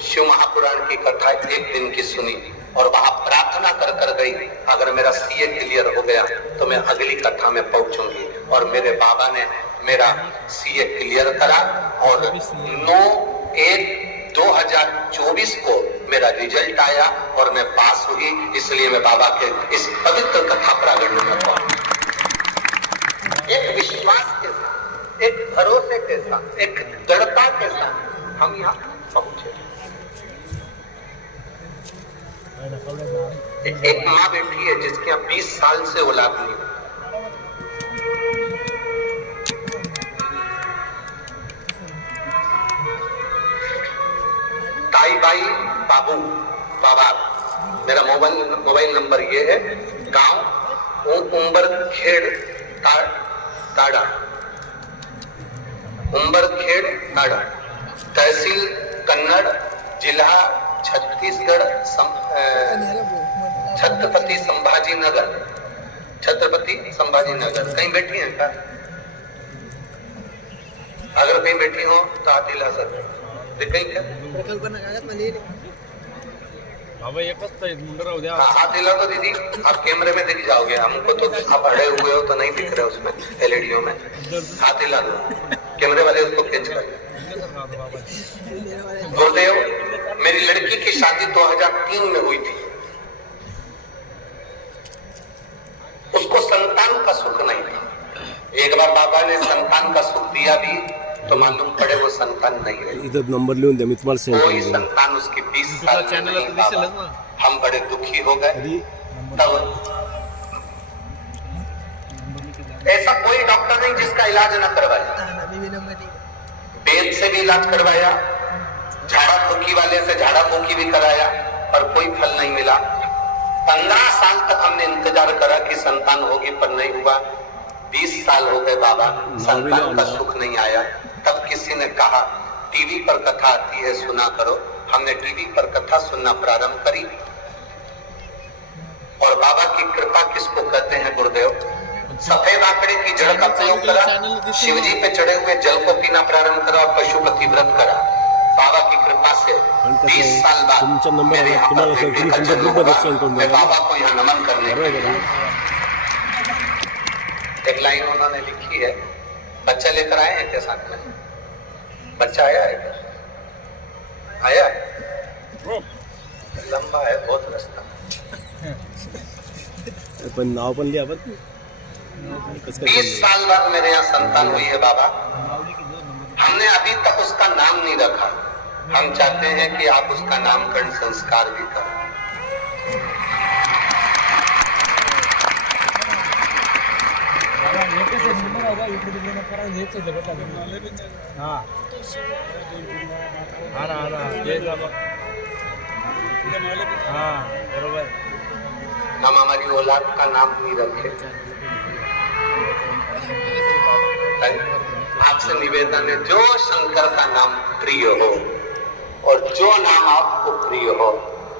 शिव महापुराण की कथा एक दिन की सुनी और वहां प्रार्थना कर कर गई, अगर मेरा सीए क्लियर हो गया तो मैं अगली कथा में पहुंचूंगी। और मेरे बाबा ने मेरा सीए क्लियर करा और 9/1/2024 को मेरा रिजल्ट आया और मैं पास हुई। इसलिए मैं बाबा के इस पवित्र कथा प्रागट्य में पहुंचा। एक विश्वास के साथ, एक भरोसे के साथ, एक दृढ़ता के साथ हम यहाँ पहुंचे। एक माँ बैठी है जिसके यहाँ 20 साल से औलाद नहीं हुई। ताई बाई बाबू बाबा, मेरा मोबाइल नंबर ये है। गांव उंबरखेड़ ताड़ा, उंबरखेड़ ताड़ा, तहसील कन्नड़, जिला छत्तीसगढ़, छत्रपति संभाजी नगर, छत्रपति संभाजी नगर। कहीं बैठी हैं क्या? अगर कहीं बैठी हो तो हाथ हिला सकते। हाथ हिला तो दीदी, आप कैमरे में दिख जाओगे, हमको तो आप अड़े हुए हो तो नहीं दिख रहे उसमें, एलईडीओ में। हाथ हिला दो, कैमरे वाले उसको खींच कर। गुरुदेव, मेरी लड़की की शादी 2003 में हुई थी। उसको संतान का सुख नहीं था। एक बार बाबा ने संतान का सुख दिया भी तो मालूम पड़े वो संतान नहीं रही। इधर नंबर लिहून द्या, मी तुम्हाला सेंड कोई करेन। संतान उसकी 20 साल में नहीं पावा। हम बड़े दुखी हो गए। तब ऐसा कोई डॉक्टर नहीं जिसका इलाज न करवाया। वेद से भी इलाज करवाया, झाड़ा फूकी वाले से झाड़ा फूकी भी कराया, पर कोई फल नहीं मिला। 15 साल तक हमने इंतजार करा कि संतान होगी, पर नहीं हुआ। 20 साल हो गए बाबा, संतान का सुख नहीं आया। तब किसी ने कहा टीवी पर कथा आती है, सुना करो। हमने टीवी पर कथा सुनना प्रारंभ करी और बाबा की कृपा किसको कहते हैं गुरुदेव? सफेद आंकड़े की जड़ का प्रयोग करा, शिवजी पे चढ़े हुए जल को पीना प्रारंभ करा और पशुपति व्रत करा। बाबा की कृपा से 20 साल बाद मेरे यहाँ पर बेटे का जन्म हुआ। मैं बाबा को यहाँ नमन करने के लिए। एक लाइन उन्होंने लिखी है, बच्चा लेकर आए हैं क्या साथ में? बच्चा आया है इधर? आया है? लंबा है बहुत रास्ता। पण नाव पण लिहा आपण 20 साल बाद मेरे यहाँ संतान हुई है बाबा। हमने अभी तक उसका नाम नहीं रखा। हम चाहते हैं कि आप उसका नामकरण संस्कार भी करें। हम हमारी औलाद का नाम नहीं रखे। आपसे निवेदन है, जो शंकर का नाम प्रिय हो और जो नाम आपको प्रिय हो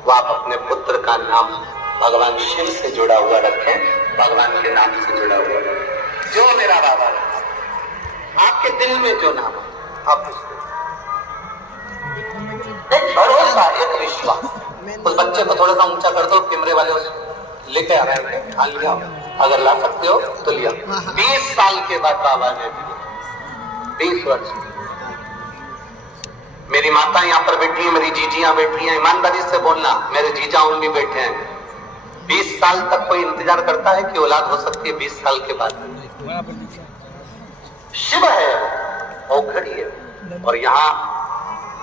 वो आप अपने पुत्र का नाम भगवान शिव से जुड़ा हुआ रखें, भगवान के नाम से जुड़ा हुआ रखें। जो मेरा बाबा है, आपके दिल में जो नाम है आप उसको एक भरोसा, एक विश्वास। उस बच्चे को थोड़ा सा ऊंचा कर दो, कैमरे वाले उस लेके आ रहे हैं, हाँ लिया, अगर ला सकते हो तो लिया। 20 साल के बाद बाबा ने दिया, 20 वर्ष। मेरी माता यहाँ पर बैठी है, मेरी जीजियां बैठी हैं, ईमानदारी से बोलना, मेरे जीजा भी बैठे हैं। 20 साल तक कोई इंतजार करता है कि औलाद हो सकती है 20 साल के बाद? शिव है, वो खड़ी है। और यहाँ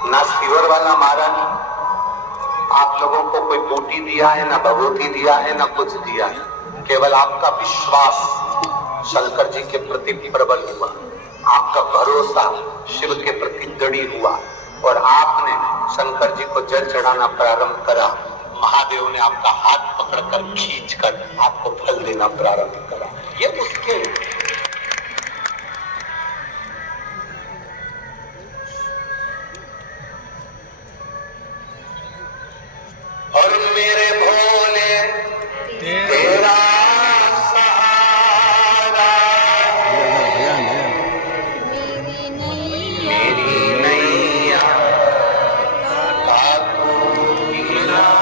ना शिवर वाला महारानी आप लोगों को कोई बूटी दिया है, ना भभूति दिया है, ना कुछ दिया है। केवल आपका विश्वास शंकर जी के प्रति प्रबल हुआ, आपका भरोसा शिव के प्रति दृढ़ हुआ और आपने शंकर जी को जल चढ़ाना प्रारंभ करा। महादेव ने आपका हाथ पकड़कर खींचकर आपको फल देना प्रारंभ करा। ये उसके और मेरे भोले तेरा सहारा, मेरी नैया का तू किनारा,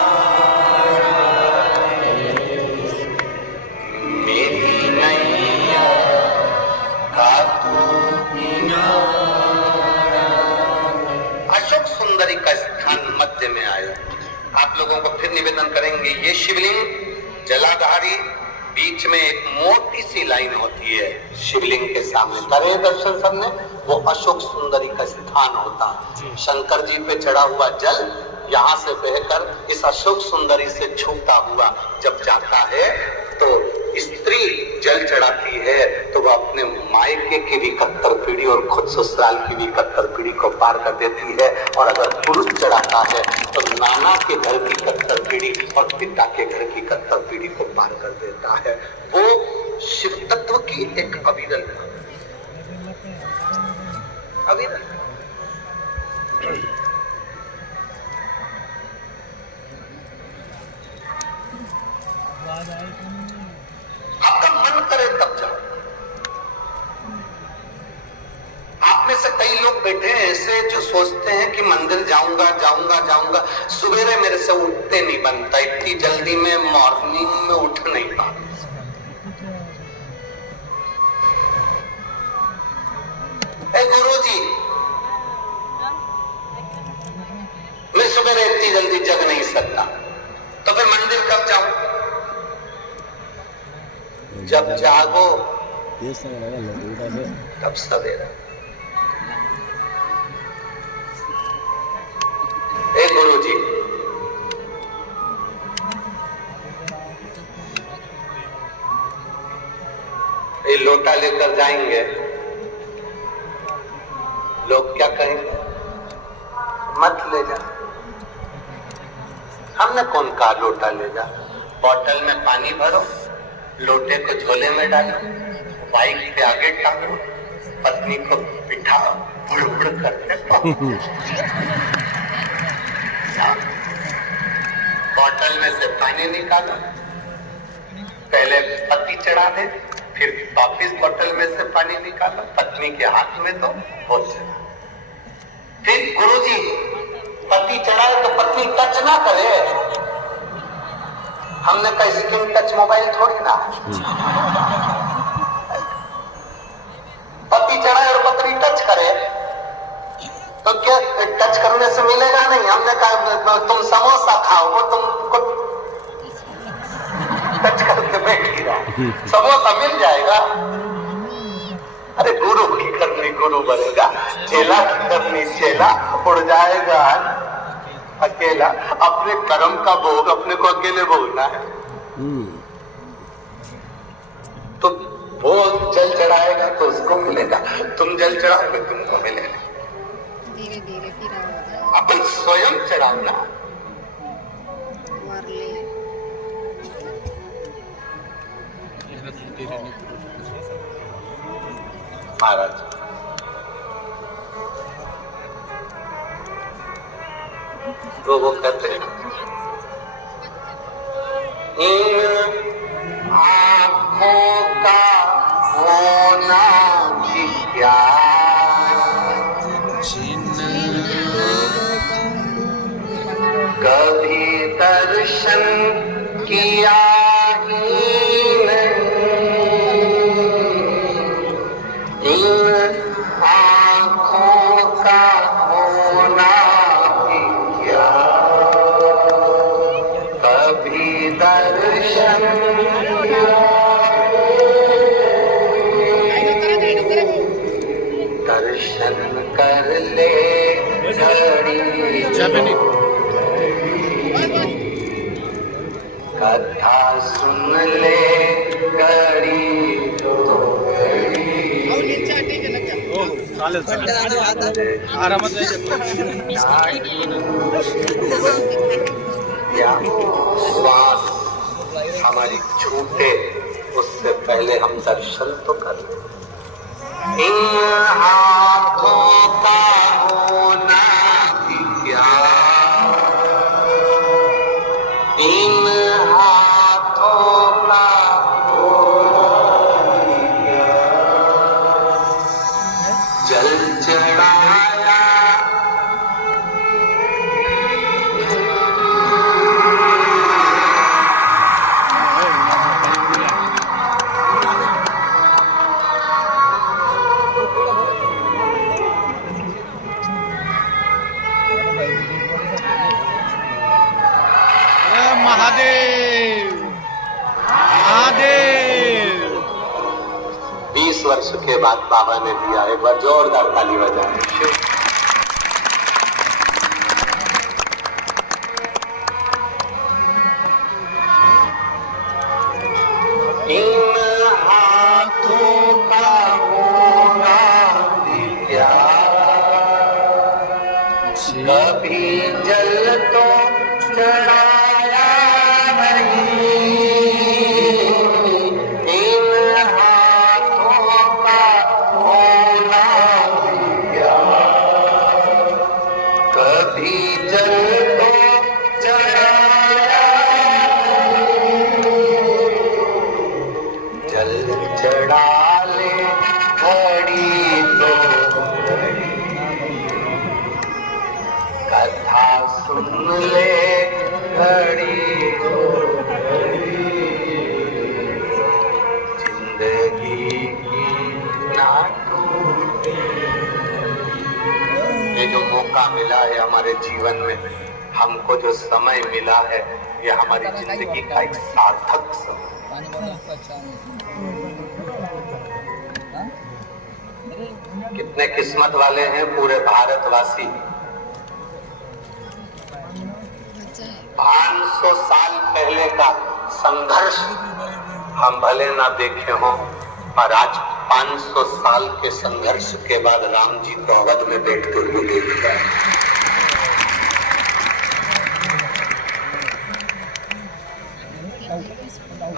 मेरी नैया का तू किनारा। अशोक सुंदरी का स्थान मध्य में आया। आप लोगों को फिर निवेदन करेंगे, ये शिवलिंग जलाधारी, बीच में एक मोटी सी लाइन होती है शिवलिंग के सामने। करे दर्शन सबने? वो अशोक सुंदरी का स्थान होता है। शंकर जी पे चढ़ा हुआ जल यहाँ से बहकर इस अशोक सुंदरी से छूटा हुआ जब जाता है तो स्त्री जल चढ़ाती है तो वह अपने मायके की भी 71 पीढ़ी और खुद ससुराल की भी 71 पीढ़ी को पार कर देती है। और अगर पुरुष चढ़ाता है तो नाना के घर की 71 पीढ़ी और पिता के घर की 71 पीढ़ी को पार कर देता है। वो शिव तत्व की एक अविरल आपका मन करे तब जाओ। आप में से कई लोग बैठे हैं ऐसे जो सोचते हैं कि मंदिर जाऊंगा जाऊंगा जाऊंगा, सवेरे मेरे से उठते नहीं बनता, इतनी जल्दी में मॉर्निंग में उठ नहीं पाता। गुरुजी मैं सवेरे इतनी जल्दी जग नहीं सकता, तो फिर मंदिर कब जाऊं? जब जागो तब सवेरा। गुरुजी ये लोटा लेकर जाएंगे, लोग क्या कहेंगे? मत ले जा। हमने कौन कहा लोटा ले जा? बोतल में पानी भरो, लोटे को झोले में डालो, बाइक पे आगे टांगो, पत्नी को बिठाओ, बुड़ करते बोतल में से पानी निकालो, पहले पति चढ़ा दे, फिर वापिस बोतल में से पानी निकालो, पत्नी के हाथ में दो, हो जाए। फिर गुरुजी पति चढ़ाए तो पत्नी टच ना करे। हमने कहा स्क्रीन टच मोबाइल थोड़ी ना, पत्ती चढ़ाए और पत्नी टच करे तो क्या टच करने से मिलेगा नहीं। हमने कहा तुम समोसा खाओ, वो तुमको टच करके बैठी रहा, समोसा मिल जाएगा। अरे गुरु की करनी गुरु बनेगा, चेला की करनी चेला उड़ जाएगा अकेला। अपने कर्म का भोग अपने को अकेले भोगना है। तो वो जल चढ़ाएगा तो उसको मिलेगा, तुम जल चढ़ाओगे तुमको मिलेगा। धीरे धीरे फिर अपन स्वयं चढ़ाना। महाराज तो वो कहते हैं इन आँखों का होना भी क्या, कभी दर्शन किया ही नहीं। इन आँखों का होना भी क्या, कभी दर्शन दर्शन कर ले घड़ी, कथा सुन ले घड़ी तो श्वास हमारी छूटे उससे पहले हम दर्शन तो कर लें। इन हाथों का होना भी क्या, इन हाथों का होना भी क्या, जल चढ़ाया महादेव महादेव। 20 वर्ष के बाद बाबा ने दिया, एक बार जोरदार ताली बजाएं। इन हाथों का होना भी क्या, कभी जल तो चढ़ाया नहीं। इन हाथों का होना भी क्या, कभी जल तो चढ़ाया नहीं। जल चढ़ा ले घड़ी तो कथा सुन ले घड़ी तो जिंदगी की ना टूटे। ये जो मौका मिला है हमारे जीवन में, हमको जो समय मिला है, ये हमारी जिंदगी का एक सार्थक समय। कितने किस्मत वाले हैं पूरे भारतवासी। 500 साल पहले का संघर्ष हम भले ना देखे हों, और आज 500 साल के संघर्ष के बाद राम जी को अवध में बैठते हुए देख रहे हैं।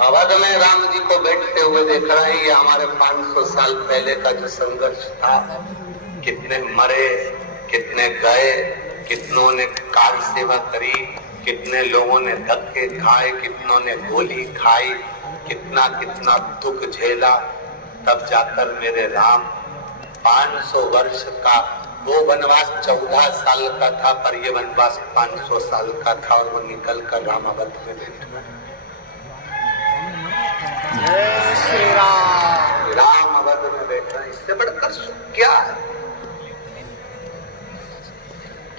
अवध में राम जी को बैठते हुए देख रहा है। ये हमारे 500 साल पहले का जो संघर्ष था, कितने मरे, कितने गए, कितनों ने कार सेवा करी, कितने लोगों ने धक्के खाए, कितनों ने गोली खाई, कितना कितना दुख झेला, तब जाकर मेरे राम 500 वर्ष का, वो वनवास 14 साल का था, पर ये वनवास 500 साल का था, और वो निकल कर राम अवध में बैठे। जय श्री राम। राम अवध में बैठा। इससे बढ़कर सुख क्या है?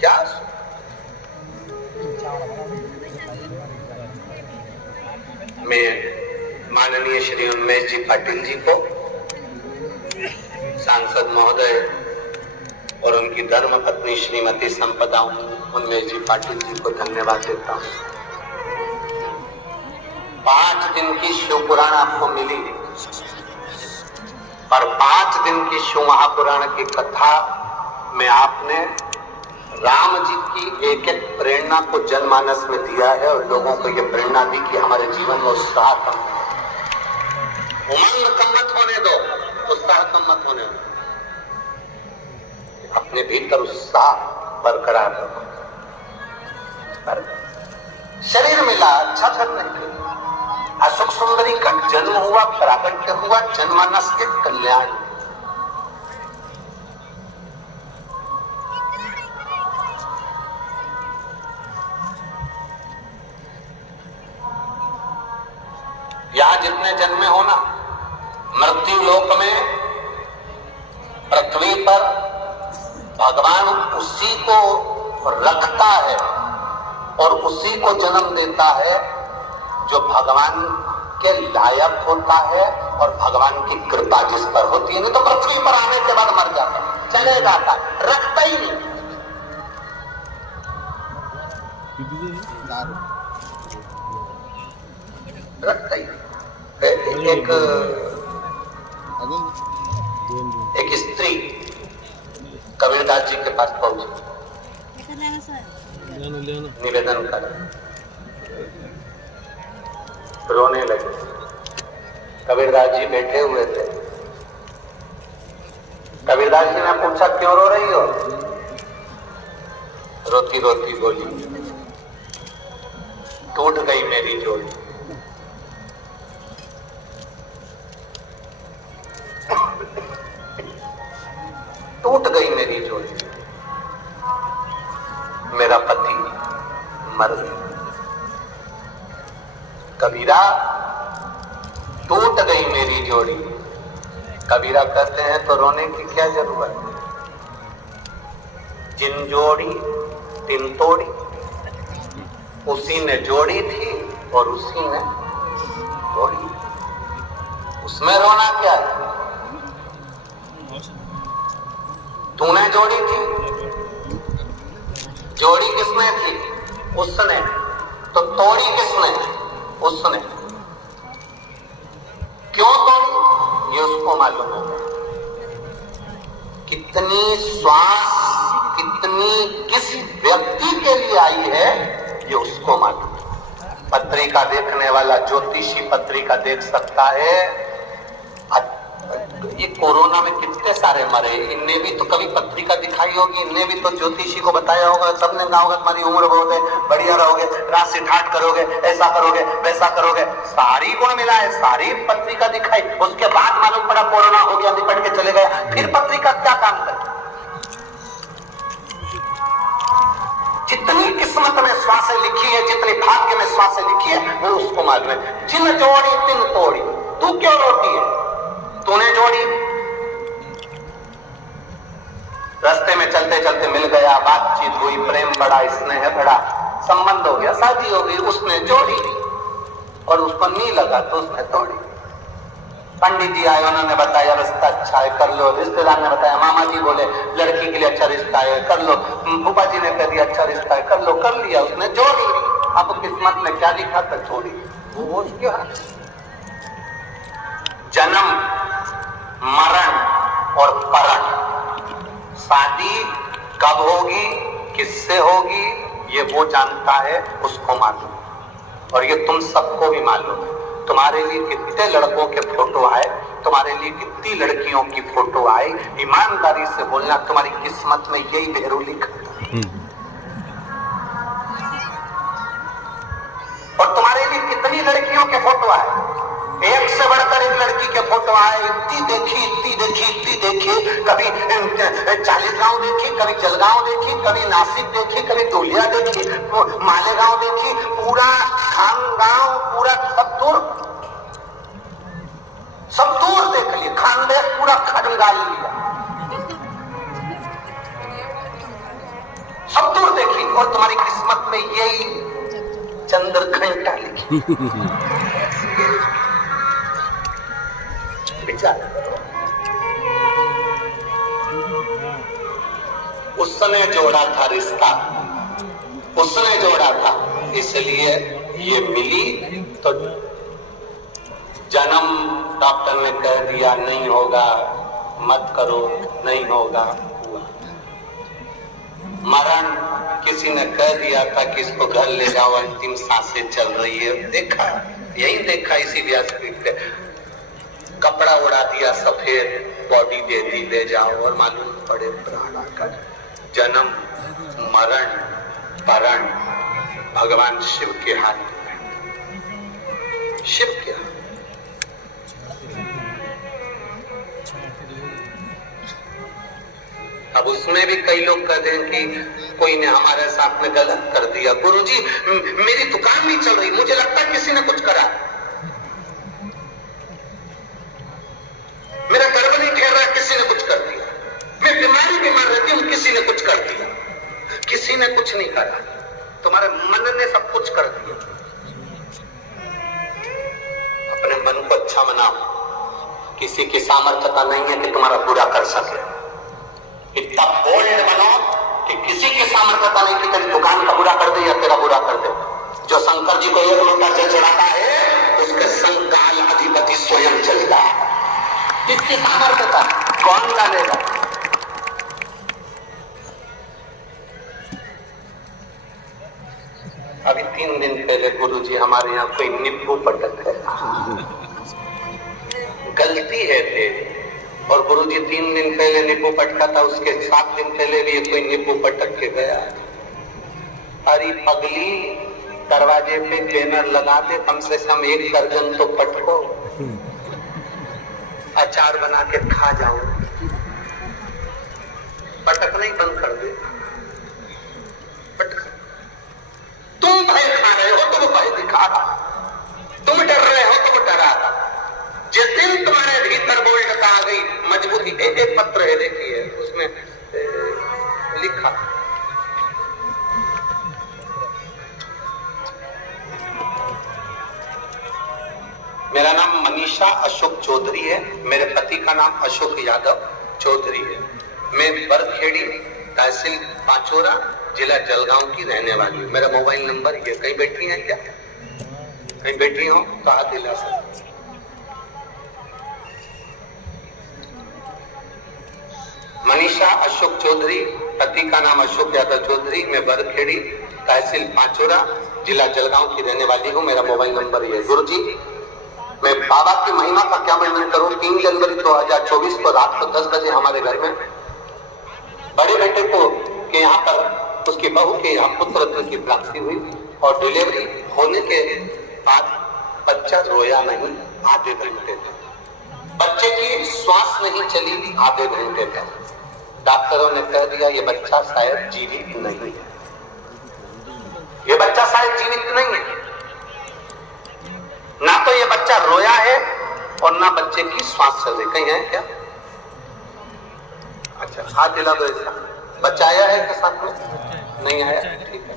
क्या सुख? मैं माननीय श्री उन्मेष जी पाटिल जी को, सांसद महोदय और उनकी धर्म पत्नी श्रीमती संपदा उन्मेष जी पाटिल जी को धन्यवाद देता हूँ। 5 दिन की शिव पुराण आपको मिली और 5 दिन की शिव महापुराण की कथा में आपने राम जी की एक एक प्रेरणा को जनमानस में दिया है और लोगों को यह प्रेरणा दी कि हमारे जीवन में उत्साह कम, उमंग कम मत होने दो, उत्साह कम मत होने दो, अपने भीतर उत्साह बरकरार रखो। शरीर मिला अच्छा करने के लिए, अशोक सुंदरी का जन्म हुआ, प्राकट्य हुआ जनमानस के कल्याण। यहां जितने जन्मे हो ना, मृत्यु लोक में पृथ्वी पर भगवान उसी को रखता है और उसी को जन्म देता है जो भगवान के लायक होता है और भगवान की कृपा जिस पर होती है। नहीं तो पृथ्वी पर आने के बाद मर जाता, चले जाता, रखता ही नहीं। रखता ही एक स्त्री कबीरदास जी के पास पहुंची, निवेदन कर, रोने लगे। कबीरदास जी बैठे हुए थे। कबीरदास जी ने पूछा क्यों रो रही हो? रोती रोती बोली टूट गई मेरी जोड़ी। टूट गई मेरी जोड़ी, मेरा पति मर गया। कबीरा टूट गई मेरी जोड़ी। कबीरा कहते हैं तो रोने की क्या जरूरत है? जिन जोड़ी तिन तोड़ी, उसी ने जोड़ी थी और उसी ने तोड़ी, उसमें रोना क्या है? तूने जोड़ी थी, जोड़ी किसने थी? उसने। तो तोड़ी किसने? उसने। क्यों तोड़ी? ये उसको मालूम है। कितनी श्वास कितनी किस व्यक्ति के लिए आई है ये उसको मालूम है। पत्रिका देखने वाला ज्योतिषी पत्रिका देख सकता है। ये कोरोना में कितने सारे मरे, इनने भी तो कभी पत्रिका दिखाई होगी, इनने भी तो ज्योतिषी को बताया होगा, सबने कहा होगा तुम्हारी उम्र बहुत है, बढ़िया रहोगे, राशि ठाट करोगे, ऐसा करोगे, वैसा करोगे, सारी गुण मिला है, सारी पत्रिका दिखाई। उसके बाद मालूम पड़ा कोरोना हो गया, निपट के चले गया, फिर पत्रिका क्या काम करे? जितनी किस्मत में श्वासें लिखी है, जितनी भाग्य में श्वासें लिखी है, वो उसको मालूम है। जिन जोड़ी तिन तोड़ी, तू क्यों रोती है? तूने जोड़ी। रास्ते में चलते चलते मिल गया, बातचीत हुई, प्रेम बढ़ा, स्नेह बढ़ा, संबंध हो गया, शादी हो गई, उसने जोड़ी और उसको नहीं लगा तो उसने तोड़ी। पंडित जी आए, उन्होंने बताया रिश्ता अच्छा है, कर लो। रिश्तेदार ने बताया, मामा जी बोले लड़की के लिए अच्छा रिश्ता है, कर लो। फूफा जी ने कह दिया अच्छा रिश्ता है, कर लो। कर लिया, उसने जोड़ी। अब किस्मत में क्या लिखा था? जोड़ी। वो क्यों है? जन्म, मरण और परण, शादी कब होगी, किससे होगी, ये वो जानता है, उसको मालूम। और ये तुम सबको भी मालूम है। तुम्हारे लिए कितने लड़कों के फोटो आए, तुम्हारे लिए कितनी लड़कियों की फोटो आई, ईमानदारी से बोलना, तुम्हारी किस्मत में यही ढेरों लिखा था। और तुम्हारे लिए कितनी लड़कियों के फोटो आए, एक से बढ़कर एक लड़की के फोटो आए, इतनी देखी, इतनी देखी, इतनी देखी। कभी 40 गांव देखी, कभी जलगांव देखी, कभी नासिक देखी, कभी टोलिया देखी, मालेगांव देखी, पूरा खानगांव, पूरा सब दूर। सब दूर देख लिए, खानदेश पूरा खड़ंगाल लिया, सब दूर देखी, और तुम्हारी किस्मत में यही चंद्र घंटा लिखी। विचार करो, उसने जोड़ा था रिश्ता, उसने जोड़ा था, इसलिए ये मिली। तो जन्म डॉक्टर ने कह दिया नहीं होगा, मत करो, नहीं होगा, हुआ। मरण किसी ने कह दिया था कि इसको घर ले जाओ, अंतिम सांसें चल रही है, देखा, यही देखा इसी व्यासपीठ पे, कपड़ा उड़ा दिया सफेद, बॉडी दे दी, ले जाओ, और मालूम पड़े प्राण आकर। जन्म मरण परण भगवान शिव के हाथ में, शिव के हाथ। अब उसमें भी कई लोग कहते हैं कि कोई ने हमारे साथ में गलत कर दिया। गुरुजी मेरी दुकान नहीं चल रही, मुझे लगता है किसी ने कुछ करा, मेरा गर्भ नहीं ठहर रहा, किसी ने कुछ कर दिया, मैं बीमार रहती हूँ, किसी ने कुछ कर दिया। किसी ने कुछ नहीं करा, तुम्हारे मन ने सब कुछ कर दिया। अपने मन को अच्छा बनाओ, किसी की सामर्थ्यता नहीं है कि तुम्हारा बुरा कर सके। इतना बोल्ड बनो कि किसी की सामर्थ्यता नहीं कि तेरी दुकान का बुरा कर दे या तेरा बुरा कर दे। जो शंकर जी को एक लोटा जल चढ़ाता है, उसके संग काल अधिपति स्वयं चलेगा। किसकी सामर्थ्यता, कौन डालेगा? अभी 3 दिन पहले गुरुजी हमारे यहाँ कोई नींबू पटक है, गलती है तेरी, और गुरुजी 3 दिन पहले नींबू पटका था, उसके 7 दिन पहले भी कोई नींबू पटक के गया। अरे पगली, दरवाजे पे बैनर लगा दे, कम से कम 1 दर्जन तो पटको, अचार बना के खा जाओ, पटकना ही बंद कर दे। तुम भय खा रहे हो तो वो भय दिखा रहा, तुम डर रहे हो तो वो डरा रहा। जिस दिन तुम्हारे भीतर बोल्डता आ गई, मजबूती, एक पत्र है देखिए, उसमें लिखा, मेरा नाम मनीषा अशोक चौधरी है, मेरे पति का नाम अशोक यादव चौधरी है, मैं बरखेड़ी तहसील पाचोरा जिला जलगांव की रहने वाली हूँ। मेरा मोबाइल नंबर ये, कहीं बैठी हैं क्या? कहीं बैठी हो तो हाथ हिला सकते। मनीषा अशोक चौधरी, पति का नाम अशोक यादव चौधरी, मैं बरखेड़ी तहसील पाचोरा जिला जलगांव की रहने वाली हूँ। मेरा मोबाइल नंबर ये। गुरुजी मैं बाबा की महिमा का क्या वर्णन करूं। 3 जनवरी 2024 को रात को 10 बजे हमारे घर में बड़े बेटे को के यहाँ पर उसकी बहू के यहाँ पुत्र रत्न की प्राप्ति हुई, और डिलीवरी होने के बाद बच्चा रोया नहीं आधे घंटे तक, बच्चे की श्वास नहीं चली आधे घंटे तक। डॉक्टरों ने कह दिया ये बच्चा शायद जीवित नहीं है, ये बच्चा शायद जीवित नहीं है। ना तो ये बच्चा रोया है और ना बच्चे की श्वास चल रही। कहीं है क्या? अच्छा हाथ हिला दो। ऐसा बच्चा आया है क्या साथ में? नहीं आया, ठीक है।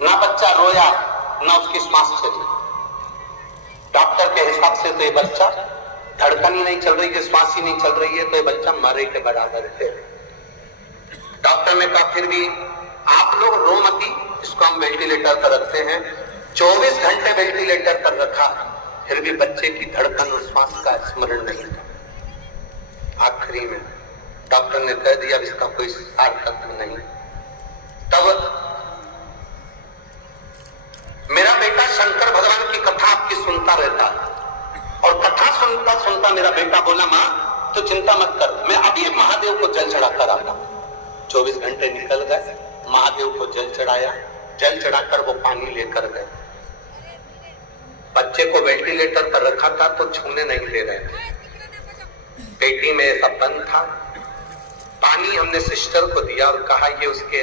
ना बच्चा रोया ना उसकी श्वास चली। डॉक्टर के हिसाब से तो ये बच्चा, धड़कन ही नहीं चल रही है, श्वास ही नहीं चल रही है, तो ये बच्चा मरे के बराबर है। डॉक्टर ने कहा फिर भी आप लोग रो मती, इसको हम वेंटिलेटर पर रखते हैं। 24 घंटे वेंटिलेटर पर रखा, फिर भी बच्चे की धड़कन और श्वास का स्मरण नहीं था। आखिरी में डॉक्टर ने कह दिया इसका कोई सार्थक नहीं। तब मेरा बेटा शंकर भगवान की कथा आपकी सुनता रहता, और कथा सुनता सुनता मेरा बेटा बोला माँ तो चिंता मत कर, मैं अभी महादेव को जल चढ़ा कर आता। 24 घंटे निकल गए, महादेव को जल चढ़ाया, जल चढ़ाकर वो पानी लेकर गए। बच्चे को वेंटिलेटर पर रखा था तो छूने नहीं दे रहे थे, पेटी में सब बंद था। पानी हमने सिस्टर को दिया और कहा ये उसके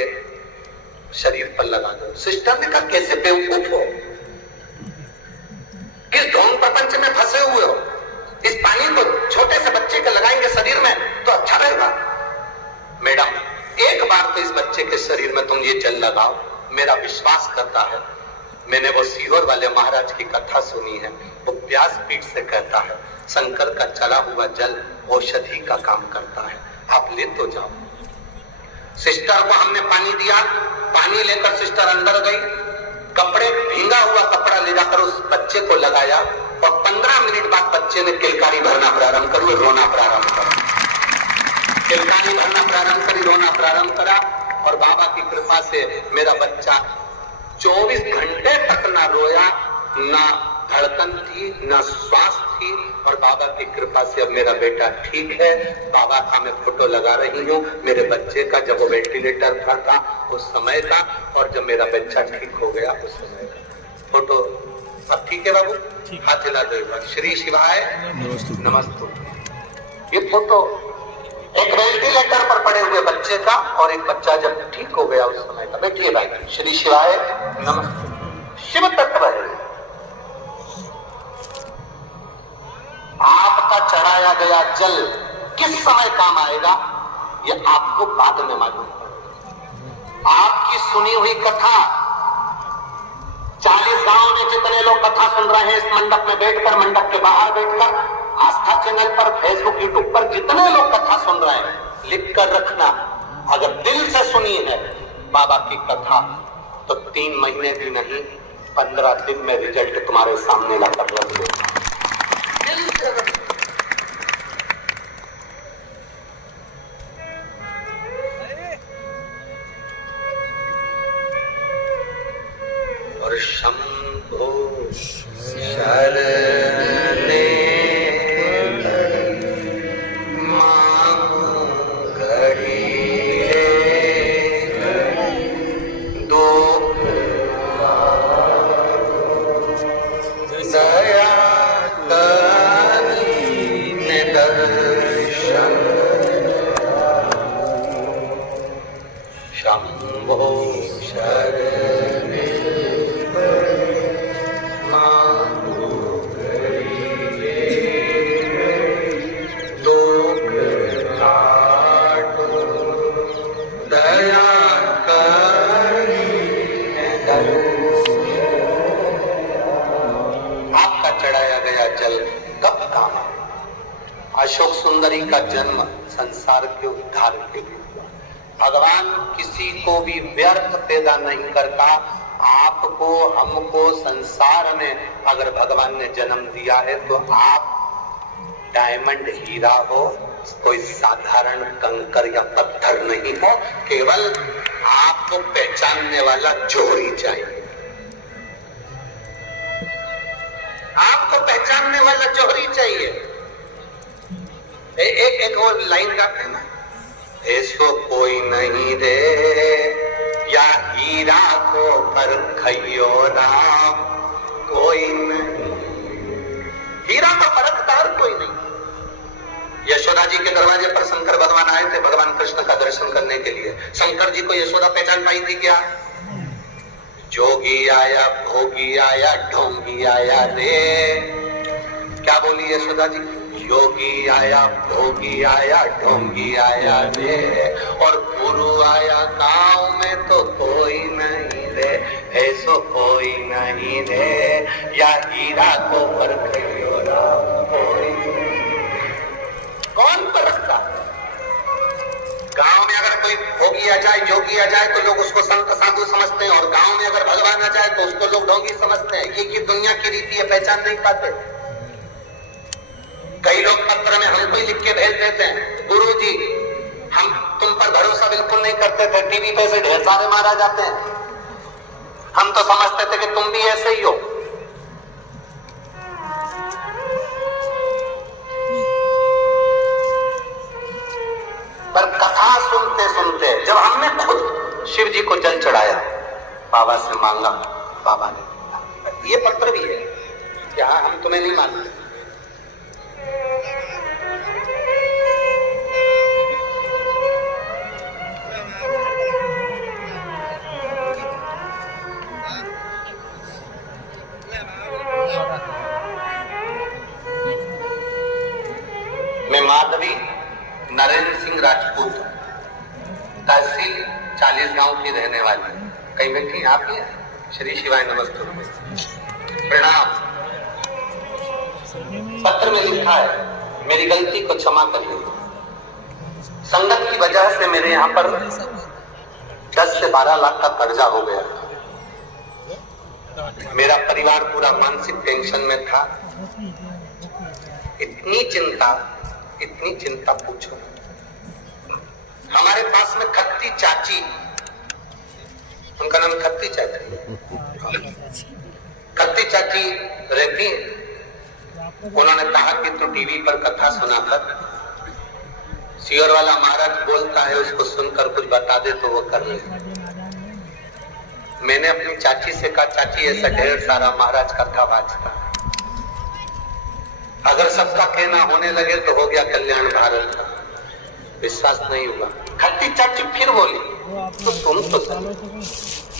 शरीर पर लगा दो। सिस्टर ने कहा कैसे बेवकूफ हो, किस ढोंग प्रपंच में फंसे हुए हो, इस पानी को छोटे से बच्चे के लगाएंगे शरीर में तो अच्छा रहेगा। मैडम, एक बार तो इस बच्चे के शरीर में तुम ये जल लगाओ, मेरा विश्वास करता है। मैंने वो सीहोर वाले महाराज की कथा सुनी है। वो व्यासपीठ से कहता है शंकर का चला हुआ जल औषधि का काम करता है, आप ले तो जाओ। सिस्टर को हमने पानी दिया, पानी लेकर सिस्टर अंदर गई, कपड़े भींगा हुआ कपड़ा ले जाकर उस बच्चे को लगाया और 15 मिनट बाद बच्चे ने किलकारी भरना प्रारंभ करी, रोना प्रारंभ करा। किलकारी भरना प्रारंभ करी, रोना प्रारंभ करा और बाबा की कृपा से मेरा बच्चा 24 घंटे तक ना रोया, ना धड़कन थी, ना श्वास थी और बाबा की कृपा से अब मेरा बेटा ठीक है। बाबा का मैं फोटो लगा रही हूँ मेरे बच्चे का, जब वो वेंटिलेटर पर था उस समय का, और जब मेरा बच्चा ठीक हो गया उस समय का फोटो। अब ठीक है बाबू, हाथ हिला दो एक बार। श्री शिवाय नमस्तु। ये फोटो एक वेंटिलेटर पर पड़े हुए बच्चे का और एक बच्चा जब ठीक हो गया उस समय का। बैठिए भाई। श्री शिवाय नमस्ते। शिव तत्व है, आपका चढ़ाया गया जल किस समय काम आएगा यह आपको बाद में मालूम पड़ेगा। आपकी सुनी हुई कथा 40 गांव में जितने लोग कथा सुन रहे हैं इस मंडप में बैठकर, मंडप के बाहर बैठकर, आस्था चैनल पर, फेसबुक, यूट्यूब पर जितने लोग कथा सुन रहे हैं, लिख कर रखना। अगर दिल से सुनी है बाबा की कथा तो 3 महीने भी नहीं 15 दिन में रिजल्ट तुम्हारे सामने लाकर रख देगा। दिल से रख। और शंभो शरणे अशोक सुंदरी का जन्म संसार के उद्धार के लिए हुआ। भगवान किसी को भी व्यर्थ पैदा नहीं करता। आपको, हमको संसार में अगर भगवान ने जन्म दिया है तो आप डायमंड हीरा हो, कोई साधारण कंकर या पत्थर नहीं हो। केवल आपको पहचानने वाला जोड़ी चाहिए। आपको पहचानने वाला जोड़ी चाहिए। एक और लाइन गाते हैं ना, ऐसो कोई नहीं रे या हीरा को परखियो राम, कोई नहीं। हीरा का परखदार कोई नहीं। यशोदा जी के दरवाजे पर शंकर भगवान आए थे भगवान कृष्ण का दर्शन करने के लिए। शंकर जी को यशोदा पहचान पाई थी क्या? जोगी आया, भोगी आया, ढोंगी आया रे। क्या बोली यशोदा जी? योगी आया, भोगी आया, ढोंगी आया रे, और गुरु आया गांव में तो कोई नहीं रे, ऐसो कोई नहीं रे, या हीरा को परखियो राम, कोई कौन परखता? गांव में अगर कोई भोगी आ जाए, जोगी आ जाए तो लोग उसको संत साधु समझते हैं, और गांव में अगर भगवान आ जाए तो उसको लोग ढोंगी समझते हैं। ये दुनिया की रीति है, पहचान नहीं पाते। कई लोग पत्र में हमको ही लिख के भेज देते हैं, गुरुजी हम तुम पर भरोसा बिल्कुल नहीं करते थे, टीवी पे से ढेर सारे मारा जाते हैं, हम तो समझते थे कि तुम भी ऐसे ही हो। पर कथा सुनते सुनते जब हमने खुद शिव जी को जल चढ़ाया, बाबा से मांगा, बाबा ने, ये पत्र भी है क्या? हम तुम्हें नहीं मानते। है। कहीं बैठी आप ही हैं? श्री शिवाय नमस्तु। प्रणाम। पत्र में लिखा है, मेरी गलती को क्षमा करिए। संगत की वजह से मेरे यहाँ पर 10 से 12 लाख का कर्जा हो गया। मेरा परिवार पूरा मानसिक टेंशन में था। इतनी चिंता पूछो। हमारे पास में खत्ती चाची, उनका नाम खत्ती चाची रहती है। उन्होंने कहा कि तू टीवी पर कथा सुनाकर, सियोर वाला महाराज बोलता है, उसको सुनकर कुछ बता दे तो वो कर ले। मैंने अपनी चाची से कहा, चाची ऐसा ढेर सारा महाराज कथा वाचता, अगर सबका कहना होने लगे तो हो गया कल्याण भारत का। विश्वास नहीं हुआ। खट्टी चाची फिर बोली, तो सुन तो सही,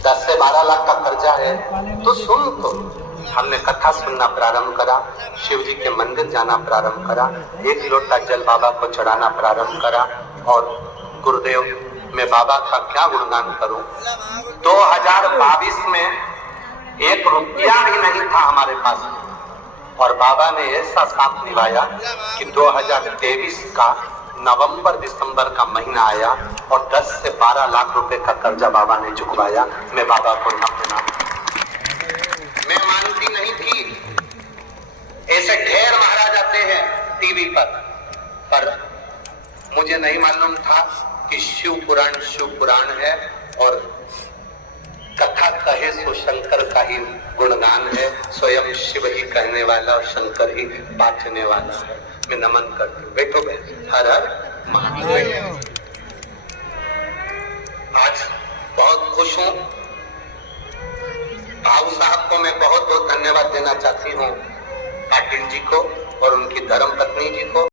10 से 12 लाख का कर्जा है तो सुन तो। हमने कथा सुनना प्रारंभ करा, शिव जी के मंदिर जाना प्रारंभ करा, 1 लोटा जल बाबा को चढ़ाना प्रारंभ करा। और गुरुदेव, मैं बाबा का क्या गुणगान करूं। 2022 में 1 रुपया भी नहीं था हमारे पास, और बाबा ने ऐसा साथ निभाया कि 2023 का नवंबर दिसंबर का महीना आया और 10 से 12 लाख रुपए का कर्जा बाबा ने चुकवाया। मैं बाबा को ना प्रणाम। मैं मानती नहीं थी, ऐसे ढेर महाराज आते हैं टीवी पर मुझे नहीं मालूम था कि शिव पुराण है और कथा कहे सो शंकर का ही गुणगान है। स्वयं शिव ही कहने वाला और शंकर ही बांटने वाला है। मैं नमन करती हूँ। बैठो बहन। हर हर महादेव। आज बहुत खुश हूँ। भाऊ साहब को मैं बहुत बहुत धन्यवाद देना चाहती हूँ, पाटिल जी को और उनकी धर्म पत्नी जी को।